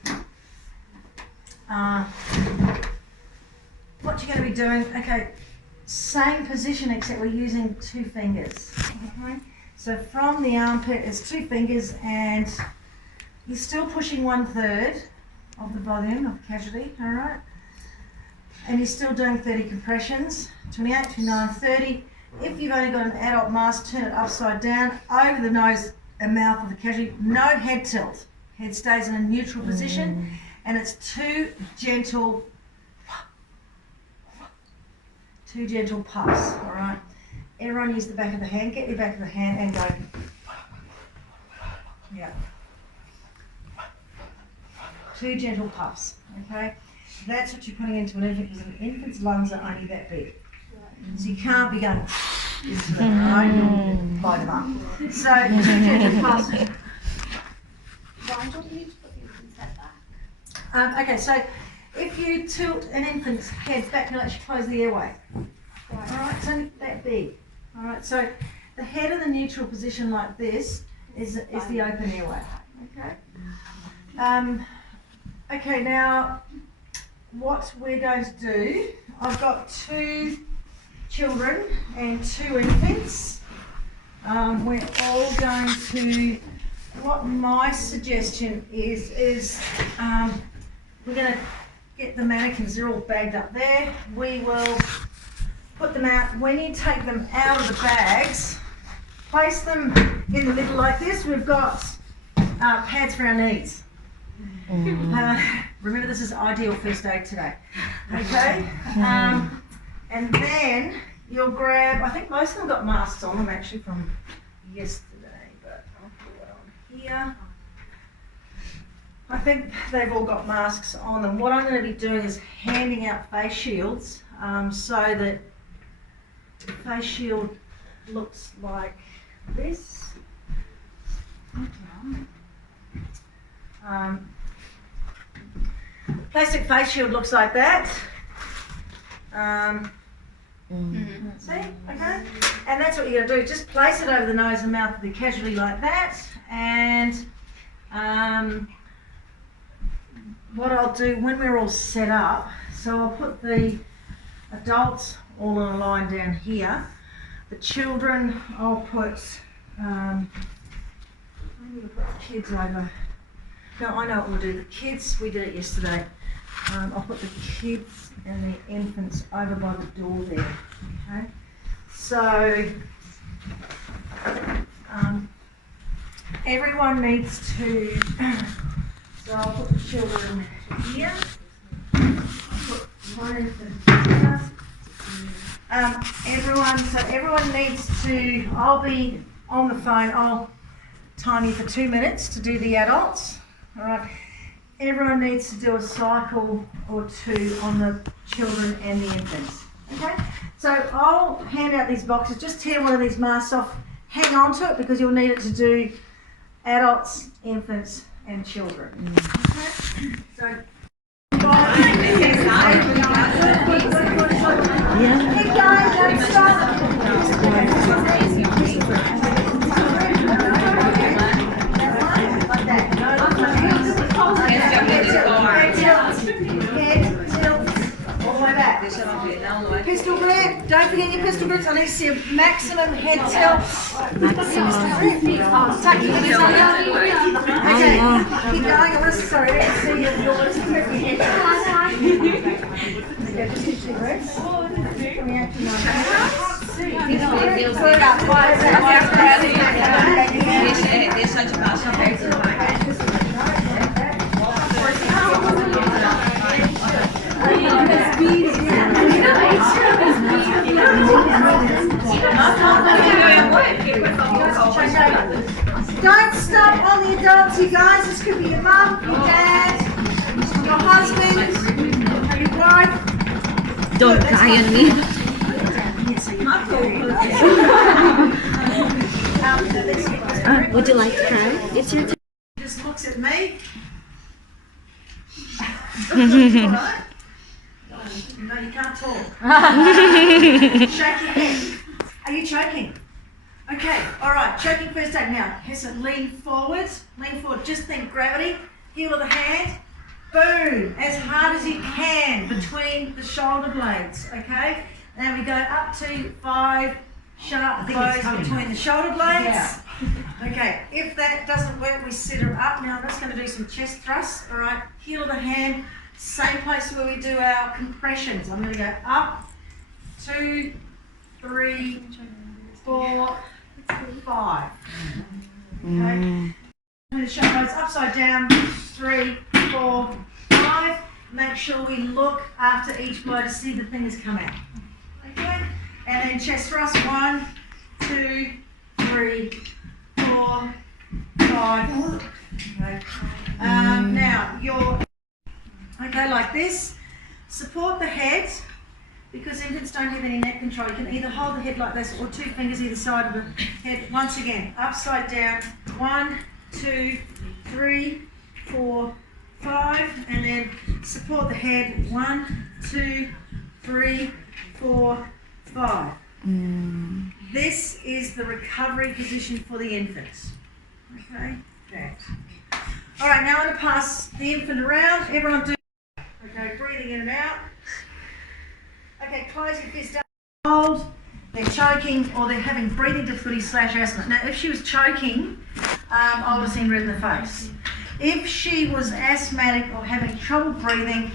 What you're going to be doing, okay, same position except we're using 2 fingers. Okay? So from the armpit it's 2 fingers and you're still pushing 1/3 of the volume of casualty, all right? And you're still doing 30 compressions, 28, 29, 30. If you've only got an adult mask, turn it upside down, over the nose and mouth of the casualty, no head tilt. Head stays in a neutral position and it's 2 gentle puffs, all right? Everyone use the back of the hand. Get your back of the hand and go. Yeah. 2 gentle puffs, okay? That's what you're putting into an infant, because an infant's lungs are only that big. So you can't be going into them, all right? You'll blow them up. So 2 gentle puffs. And do you need to put the infant's head back? Okay, so if you tilt an infant's head back, you'll actually close the airway. Right. Alright, it's only that big. Alright, so the head in the neutral position like this is the open airway. Okay. Okay, now what we're going to do, I've got 2 children and 2 infants. We're all going to, what my suggestion is we're going to get the mannequins, they're all bagged up there. We will put them out. When you take them out of the bags, place them in the middle like this. We've got pads for our knees. Remember, this is ideal first aid today. Okay? And then you'll grab, I think most of them got masks on them actually from yesterday, but I'll put it on here. I think they've all got masks on them. What I'm going to be doing is handing out face shields so that the face shield looks like this. Plastic face shield looks like that. See? Okay? And that's what you're going to do. Just place it over the nose and mouth of the casualty like that. And what I'll do when we're all set up, so I'll put the adults all in a line down here. The children, I'll put, maybe we'll put the kids over. No, I know what we'll do. The kids, we did it yesterday. I'll put the kids and the infants over by the door there. Okay. So everyone needs to. So I'll put the children here. I'll put one infant here. Everyone needs to. I'll be on the phone. I'll time you for 2 minutes to do the adults. All right. Everyone needs to do a cycle or 2 on the children and the infants. Okay? So I'll hand out these boxes. Just tear one of these masks off. Hang on to it because you'll need it to do adults, infants, and children. Okay? So. Keep going, don't stop. Pistol grip, don't forget your pistol grips. I need to see a maximum head tilt. Tuck your head on. Okay, keep going. I'm sorry, I didn't see your head. Okay, just keep your grips. Don't stop on the adults, you guys. This could be your mum, your dad, your husband, your wife. Don't die on me. Would you like to cry? It's your turn. Just looks at me. Alright. No, you can't talk. Shake your head. Are you choking? Okay, alright, choking first aid now. Hessa, lean forward. Just think gravity. Heel of the hand. Boom, as hard as you can between the shoulder blades, okay? Now we go up to 5 sharp blows between the shoulder blades. Yeah. Okay, if that doesn't work, we sit her up. Now I'm just going to do some chest thrusts, alright? Heel of the hand, same place where we do our compressions. I'm going to go up, 2, 3, 4, 5. Okay? Between the shoulder blades, upside down, 3, 4, 5. Make sure we look after each blow to see the fingers come out. Okay? And then chest thrust, 1, 2, 3, 4, 5. Okay. Now you're okay like this. Support the head because infants don't have any neck control. You can either hold the head like this or 2 fingers either side of the head. Once again, upside down. 1, 2, 3, 4, 5, and then support the head. 1, 2, 3, 4, 5. This is the recovery position for the infant. Okay, that. All right, now I'm going to pass the infant around. Everyone do. Okay, breathing in and out. Okay, close your fist up. Hold. They're choking or they're having breathing difficulty / asthma. Now, if she was choking, I would have seen red in the face. If she was asthmatic or having trouble breathing,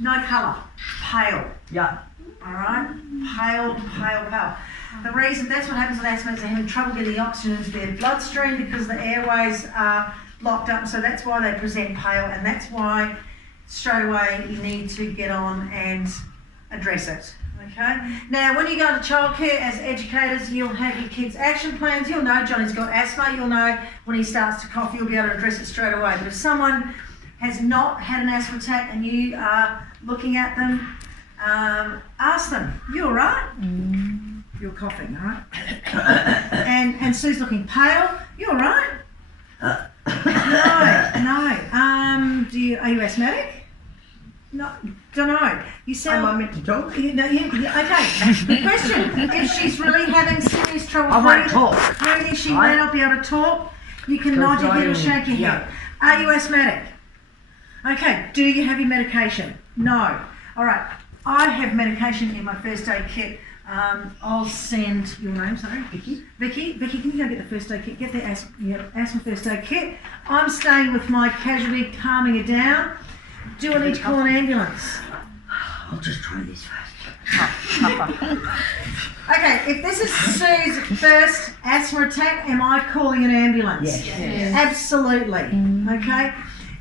no colour, pale. Yeah. All right, pale, pale, pale. The reason that's what happens with asthma is they're having trouble getting the oxygen into their bloodstream because the airways are locked up. So that's why they present pale, and that's why straight away you need to get on and address it. Okay. Now, when you go to childcare as educators, you'll have your kids' action plans. You'll know Johnny's got asthma. You'll know when he starts to cough, you'll be able to address it straight away. But if someone has not had an asthma attack and you are looking at them, ask them, "You all right?" You're coughing, all right? and Sue's looking pale. "You all right?" No. Are you asthmatic? No, don't know. You sound. Am I meant to talk? Okay. The question: if she's really having serious trouble I won't talk. breathing, she Right. may not be able to talk. You can nod your head or shake your head. Are you asthmatic? Okay. Do you have your medication? No. All right. I have medication in my first aid kit. I'll send your name. Sorry, Vicky. Vicky, can you go get the first aid kit? Get the asthma first aid kit. I'm staying with my casualty, calming her down. Do I need to call an ambulance? I'll just try this first. Okay, if this is Sue's first asthma attack, am I calling an ambulance? Yes. Absolutely. Okay.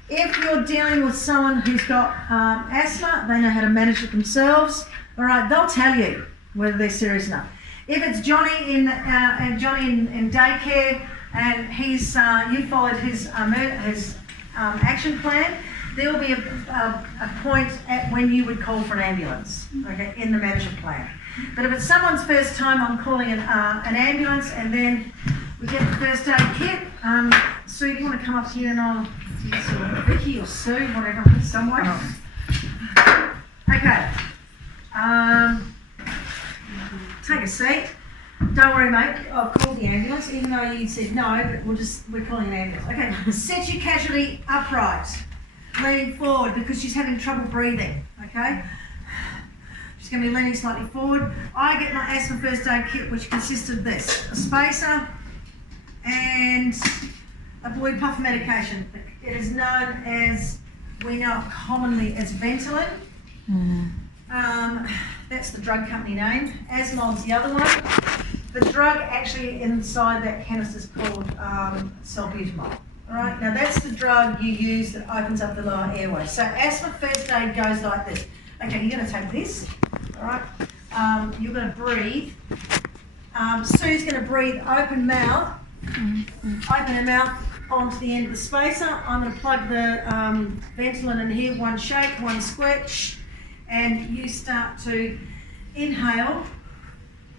If you're dealing with someone who's got asthma, they know how to manage it themselves. All right, they'll tell you whether they're serious enough. If it's Johnny in daycare and he's you followed his action plan, there will be a point at when you would call for an ambulance, okay, in the management plan. But if it's someone's first time, I'm calling an ambulance, and then we get the first aid kit. Sue, you want to come up here and I'll Vicky or Sue, whatever, somewhere. Okay. Take a seat. Don't worry, mate. I've called the ambulance, even though you said no, but we're calling an ambulance. Okay. Set your casualty upright, leaning forward because she's having trouble breathing. Okay. She's going to be leaning slightly forward. I get my asthma first aid kit, which consists of this: a spacer and a blue puff medication. It is known as, we know it commonly as Ventolin. That's the drug company name. Asmod's the other one. The drug actually inside that canister is called salbutamol. All right, now that's the drug you use that opens up the lower airway. So asthma first aid goes like this. Okay, you're going to take this. All right, you're going to breathe. Sue's going to breathe open mouth. Open her mouth onto the end of the spacer. I'm going to plug the Ventolin in here. One shake, one squirt, and you start to inhale,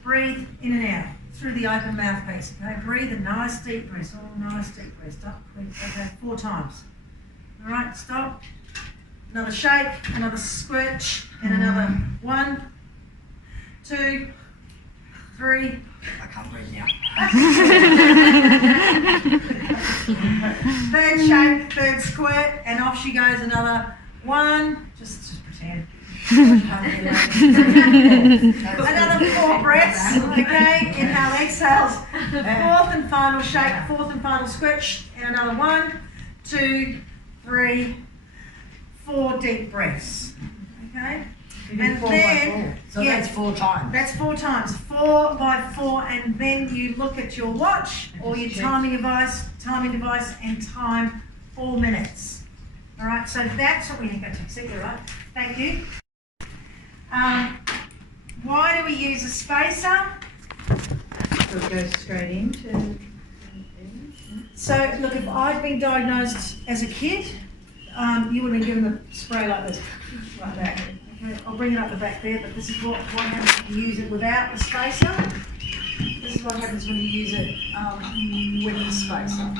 breathe in and out through the open mouthpiece. Okay, breathe a nice deep breath. Oh, nice deep breath. Stop. Okay, 4 times. All right, stop. Another shake, another squirt, and another 1, 2, 3. I can't breathe now. Third shake, third squirt, and off she goes. Another 1. Just pretend. Another 4 breaths. Okay, inhale, exhales. 4th and final shake, 4th and final squirt, and another 1, 2, 3, 4 deep breaths. Okay. And then, So that's 4 times. That's 4 times, 4 by 4, and then you look at your watch or your timing device, and time 4 minutes. All right, so that's what we have got to see. Right? Thank you. Why do we use a spacer? It goes straight into. So look, if I'd been diagnosed as a kid, you would have been given the spray like this, like that. Okay, I'll bring it up the back there, but this is what happens if you use it without the spacer. This is what happens when you use it with the spacer.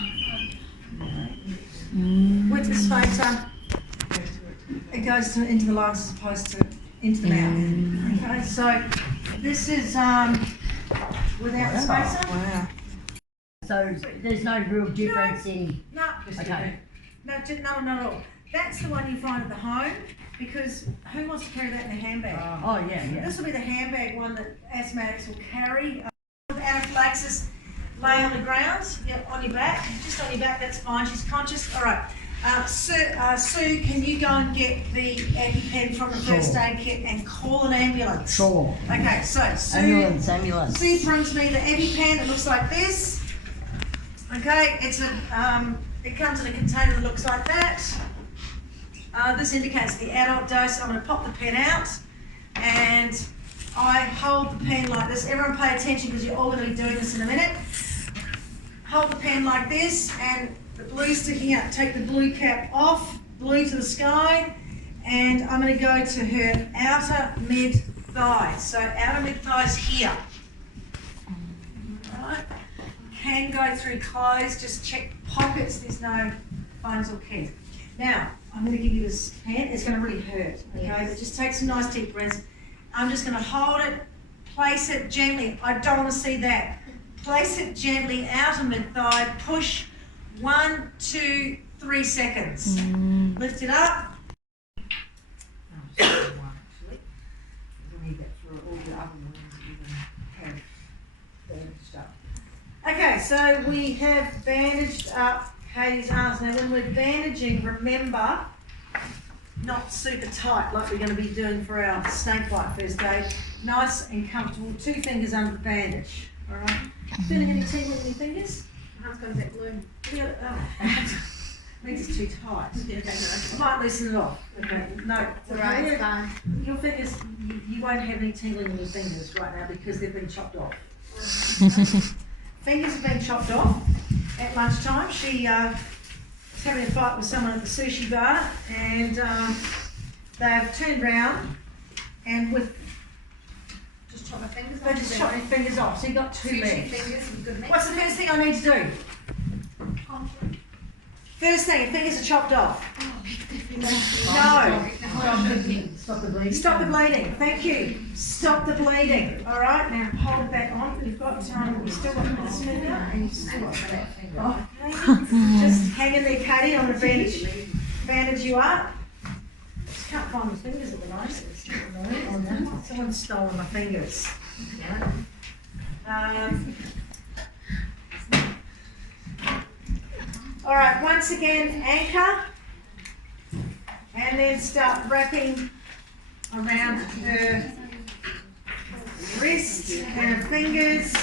With the spacer, it goes into the lungs as opposed to into the mouth. Okay, so this is without the spacer. Wow. So there's no real difference in. No, Okay. no, not at all. That's the one you find at the home because who wants to carry that in their handbag? Oh yeah. This will be the handbag one that asthmatics will carry. With anaphylaxis, lay on the ground, on your back, just on your back, that's fine, she's conscious. All right, Sue, can you go and get the EpiPen from the first aid kit and call an ambulance? Sure. Okay, so Sue, Ambulance. Sue brings me the EpiPen, it looks like this. Okay, it's it comes in a container that looks like that. This indicates the adult dose. I'm going to pop the pen out and I hold the pen like this. Everyone pay attention because you're all going to be doing this in a minute. Hold the pen like this and the blue sticking out. Take the blue cap off, blue to the sky, and I'm going to go to her outer mid thigh. So outer mid thighs here. Alright. Can go through clothes, just check pockets, there's no phones or keys. Now, I'm going to give you this pen, it's going to really hurt, okay? But just take some nice deep breaths. I'm just going to hold it, place it gently. I don't want to see that. Place it gently, outer mid-thigh, push 1, 2, 3 seconds. Lift it up. Okay, so we have bandaged up Katie's arms. Now when we're bandaging, remember, not super tight like we're going to be doing for our snake bite first aid. Nice and comfortable, 2 fingers under the bandage. All right. Feeling any tingling in your fingers? My hand's got a bit blue. Means it's too tight. I might loosen it off. Okay. No, It's alright, it's fine. your fingers, you won't have any tingling in your fingers right now because they've been chopped off. Fingers have been chopped off at lunchtime. She was having a fight with someone at the sushi bar and they've turned round and with Just chop my fingers off. they just chopped your fingers off. So you've got 2 Sushi left. fingers, you good mix. What's the first thing I need to do? First thing, your fingers are chopped off. No. Stop the bleeding. Stop the bleeding. Thank you. Stop the bleeding. All right. Now hold it back on. You've got you've still got this finger and you've still got that finger. Okay. Just hang in there, Katie. I'm going to bandage you up. Just can't find my fingers at the moment. Someone's stolen my fingers. All right. Once again, anchor. And then start wrapping around her wrist and her fingers.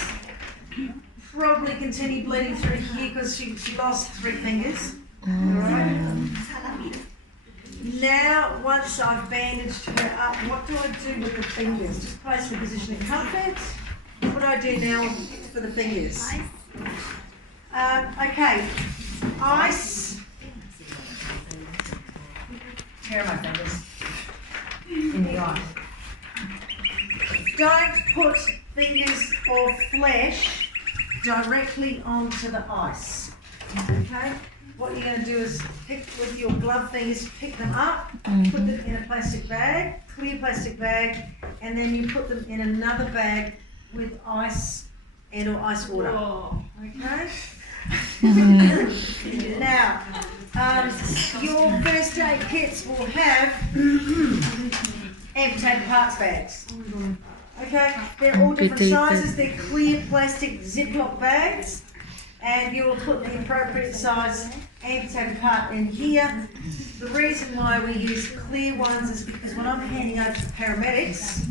Probably continue bleeding through here because she lost 3 fingers. Alright. Now, once I've bandaged her up, what do I do with the fingers? Just place the position of comfort. What do I do now for the fingers? Okay, ice. Here are my fingers in the ice. Don't put fingers or flesh directly onto the ice. Okay? What you're going to do is pick with your glove fingers, pick them up, put them in a plastic bag, clear plastic bag, and then you put them in another bag with ice and or ice water. Okay? Now, your first aid kits will have amputated parts bags. Okay, they're all different sizes. They're clear plastic Ziploc bags, and you will put the appropriate size amputated part in here. The reason why we use clear ones is because when I'm handing over to paramedics,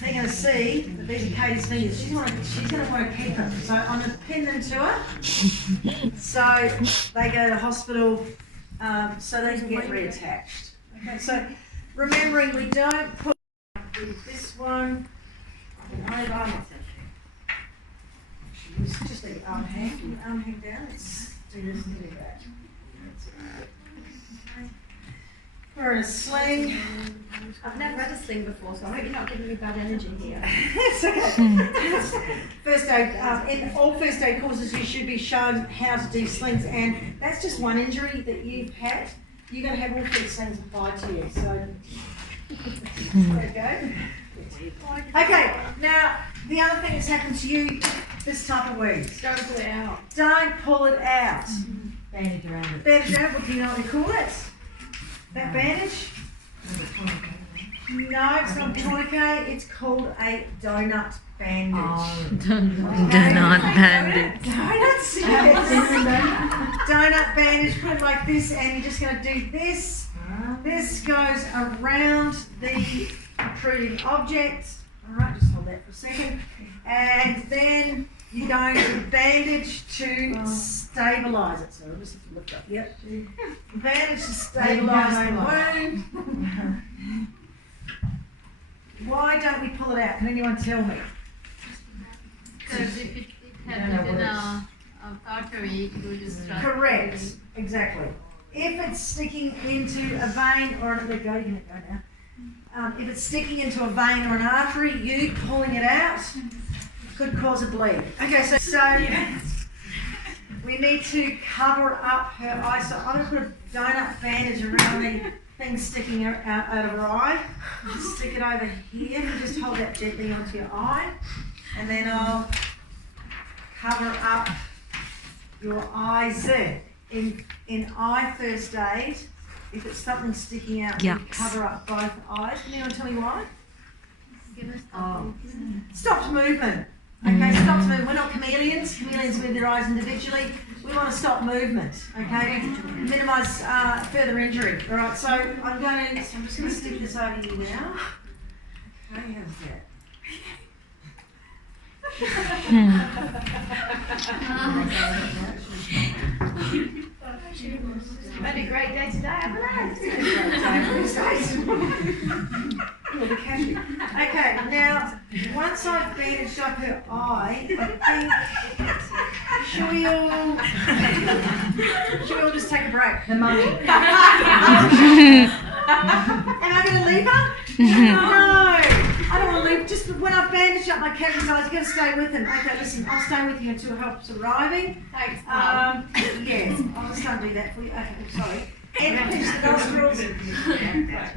they're going to see that these are Katie's fingers. She's going to want to keep them. So I'm going to pin them to her. So they go to hospital so they can get reattached. Okay, so remembering we don't put this one. Just the arm hang down. Let's do this and do that. We're in a sling. I've never had a sling before, so I hope you're not giving me bad energy here. It's okay. First aid, in all first aid courses you should be shown how to do slings, and that's just one injury that you've had. You're going to have all 3 slings applied to you, so there you go. Okay, now the other thing that's happened to you, this type of wounds. Don't pull it out. Don't pull it out. Bandage around it. Bandage around, what do you know what we call it? That bandage? No, it's not a tourniquet, it's called a donut bandage. Donut bandage. Donuts, yes. Donut bandage, put it like this, and you're just going to do this. This goes around the protruding object. Alright, just hold that for a second. And then you're going to bandage to stabilise it. So I'll just have to lift up. Yep. Bandage to stabilise the wound. Why don't we pull it out? Can anyone tell me? Because if it had been a artery, it would just Correct. Exactly. If it's sticking into a vein or an, let go, you can let go now. If it's sticking into a vein or an artery, you pulling it out could cause a bleed. Okay, so we need to cover up her eye. So I'm going to put a donut bandage around the thing sticking out of her eye. Just stick it over here. You just hold that gently onto your eye, and then I'll cover up your eyes. In eye first aid, if it's something sticking out, you cover up both eyes. Can anyone tell me why? Stopped movement. Okay, stopped movement. We're not chameleons. Chameleons move their eyes individually. We want to stop movement. Okay, minimise further injury. All right. So I'm just going to stick this over you now. Okay, how's that? Had a great day today, haven't I? Okay, now once I've bandaged up her eye, I think should we all just take a break? The mummy. Am I going to leave her? No, I don't want to leave. Just when I've bandaged up my cat's eyes, you've got to stay with him. Okay, listen, I'll stay with you until help's arriving. Thanks, Yes, I'll just don't do that for you. Okay, I'm sorry. And pinch the nostrils.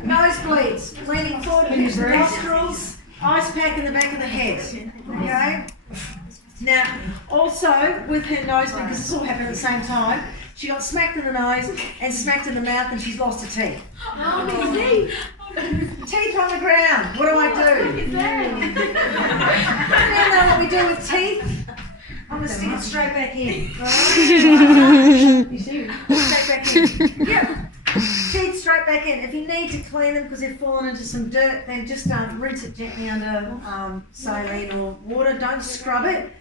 Nosebleeds. Leaning forward, pinch the nostrils. Ice pack in the back of the head. Okay? Now, also with her nose, because this all happened at the same time, she got smacked in the nose and smacked in the mouth, and she's lost her teeth. Teeth on the ground. What do I do? You know what we do with teeth? I'm going to stick it straight back in. You see? Straight back in. Yep. Teeth straight back in. If you need to clean them because they've fallen into some dirt, then just rinse it gently under saline or water. Don't scrub it.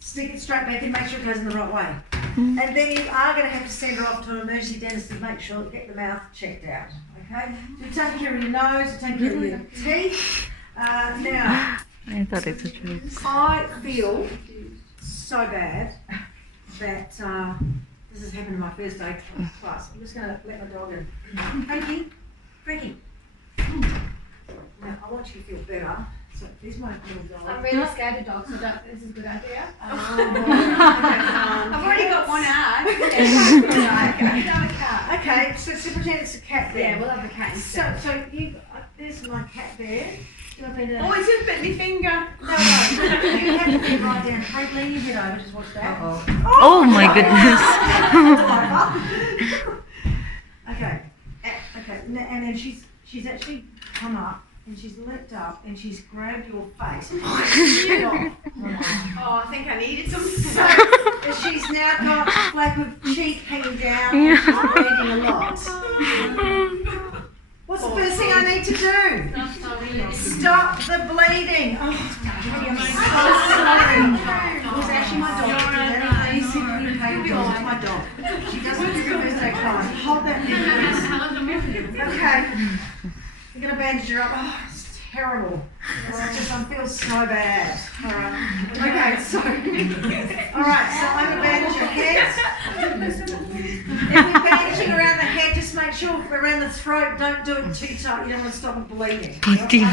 Stick it straight back in. Make sure it goes in the right way. And then you are going to have to send her off to an emergency dentist to make sure you get the mouth checked out. Okay? So you take care of your nose, you take care of your teeth. Now, I thought it was a joke. I feel so bad that this has happened in my first aid class. I'm just going to let my dog in. Frankie. Now, I want you to feel better. So, there's my little dog. I'm really scared of dogs, so I don't think this is a good idea. I've already got one ad. Okay, so pretend it's a cat there. Yeah, we'll have a cat instead. So there's my cat there. Oh, it's a bitty finger. No, you have to be right down. Frank, lean your head over, just watch that. Oh my goodness. Okay, and then she's actually come up and she's leapt up and she's grabbed your face. And Oh, I think I needed some. so she's now got a flap of cheek hanging down and she's bleeding a lot. What's the first thing I need to do? Stop the bleeding. Oh, I'm so sorry. It was actually my dog. Please send me a paper bill to my dog. She doesn't do the first aid class. Hold that there, please. Okay. We're going to bandage her up. Oh, it's terrible. I feel so bad. All right. Okay, so. All right, so I'm going to bandage her head. If we're bandaging around the head, just make sure around the throat, don't do it too tight. You don't want to stop it bleeding. Bleeding.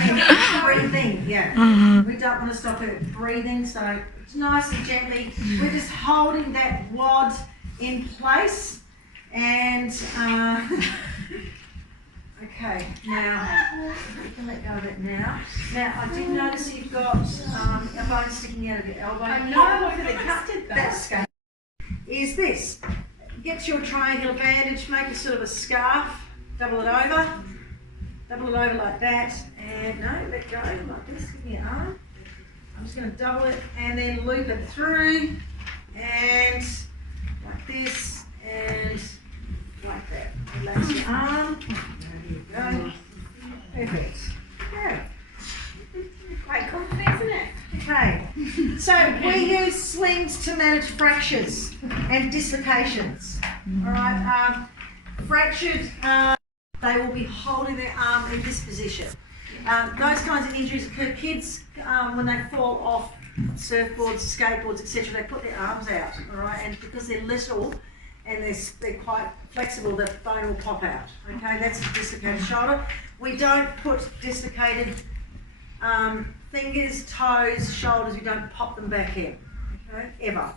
Breathing, yeah. We don't want to stop it breathing, so it's nice and gently. We're just holding that wad in place, and okay, now you can let go of it now. Now I did notice you've got a bone sticking out of your elbow. I know, because it cutted that. That's scar. Is this? Get your triangular bandage, make it sort of a scarf, double it over like that, and no, let go like this, give me your arm. I'm just going to double it and then loop it through, and like this, and like that. Relax your arm. There you go. Perfect. Yeah. Quite comfy, isn't it? Okay, so we use slings to manage fractures and dislocations. All right, fractured, they will be holding their arm in this position. Those kinds of injuries occur. Kids, when they fall off surfboards, skateboards, etc., they put their arms out. All right, and because they're little and they're quite flexible, the bone will pop out. Okay, that's a dislocated shoulder. We don't put dislocated fingers, toes, shoulders, we don't pop them back in, okay, ever.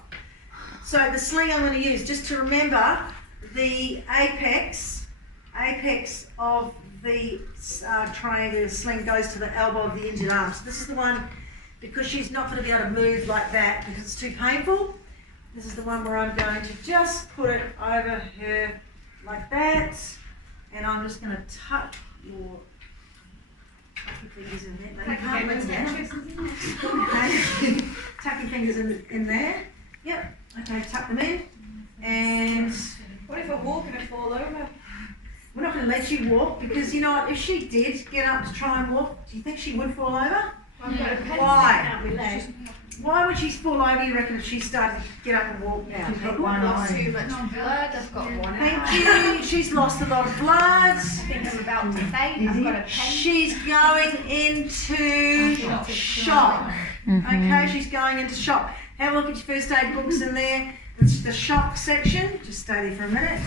So the sling I'm going to use, just to remember, the apex of the triangular sling goes to the elbow of the injured arm. So this is the one, because she's not going to be able to move like that because it's too painful, this is the one where I'm going to just put it over her like that, and I'm just going to tuck your fingers in there. Maybe can't let down. Tuck your fingers in there. Yep. Okay, tuck them in. And What if I walk and I fall over? we're not going to let you walk, because you know what? If she did get up to try and walk, do you think she would fall over? I've got a pen Why? sticking out my leg. Why would she fall over, you reckon, if she started to get up and walk now? I've lost too much blood, I've got one eye. Thank you. She's lost a lot of blood. I think I'm about to faint. I've got a pen. She's going into shock. Okay, she's going into shock. Have a look at your first aid books in there. It's the shock section. Just stay there for a minute.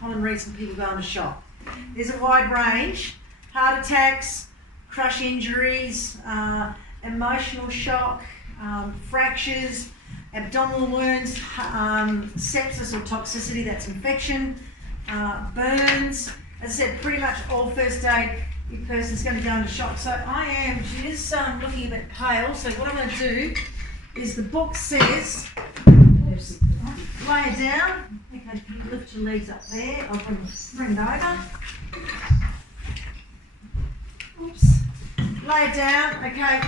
Common reason people go into shock. There's a wide range: heart attacks, crush injuries, emotional shock, fractures, abdominal wounds, sepsis or toxicity, that's infection, burns. As I said, pretty much all first aid, your person's going to go into shock. So I am just looking a bit pale, so what I'm going to do is, the book says, lay it down. Okay, you lift your legs up there. I'll bring it over. Oops. Lay it down. Okay.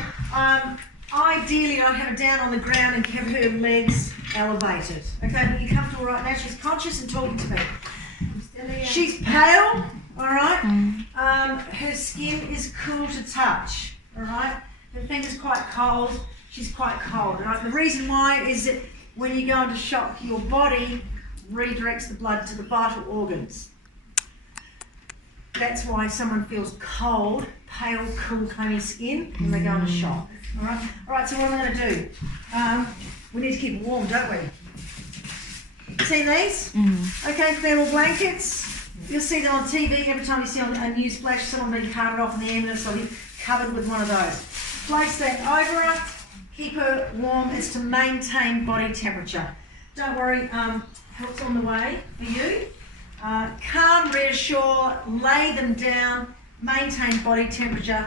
Ideally, I'd have her down on the ground and have her legs elevated. Okay, but you're comfortable right now. She's conscious and talking to me. She's pale. All right. Her skin is cool to touch. All right. Her finger's quite cold. She's quite cold. All right. The reason why is that when you go into shock, your body redirects the blood to the vital organs. That's why someone feels cold, pale, cool, clammy skin when they go into shock. All right. All right. So what am I going to do? We need to keep it warm, don't we? Seen these? Okay, thermal blankets. You'll see them on TV every time you see on a news flash someone being carted off in the ambulance. They'll be covered with one of those. Place that over her. Keep her warm. It's to maintain body temperature. Don't worry. Help's on the way for you. Calm, reassure, lay them down, maintain body temperature.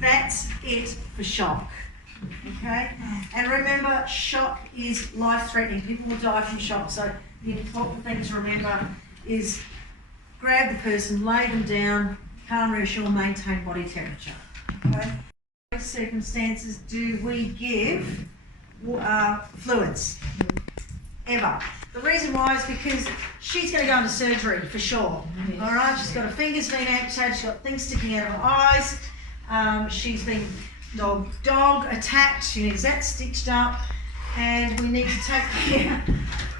That's it for shock. Okay? And remember, shock is life-threatening. People will die from shock. So the important thing to remember is grab the person, lay them down, calm, reassure, maintain body temperature. Okay? In those circumstances, do we give fluids? Ever. The reason why is because she's going to go into surgery for sure. All right, she's got her fingers being amputated, she's got things sticking out of her eyes, she's been dog attacked, she needs that stitched up, and we need to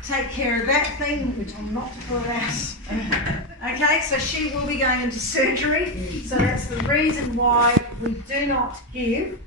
take care of that thing, which I'm not for that. Okay, so she will be going into surgery, so that's the reason why we do not give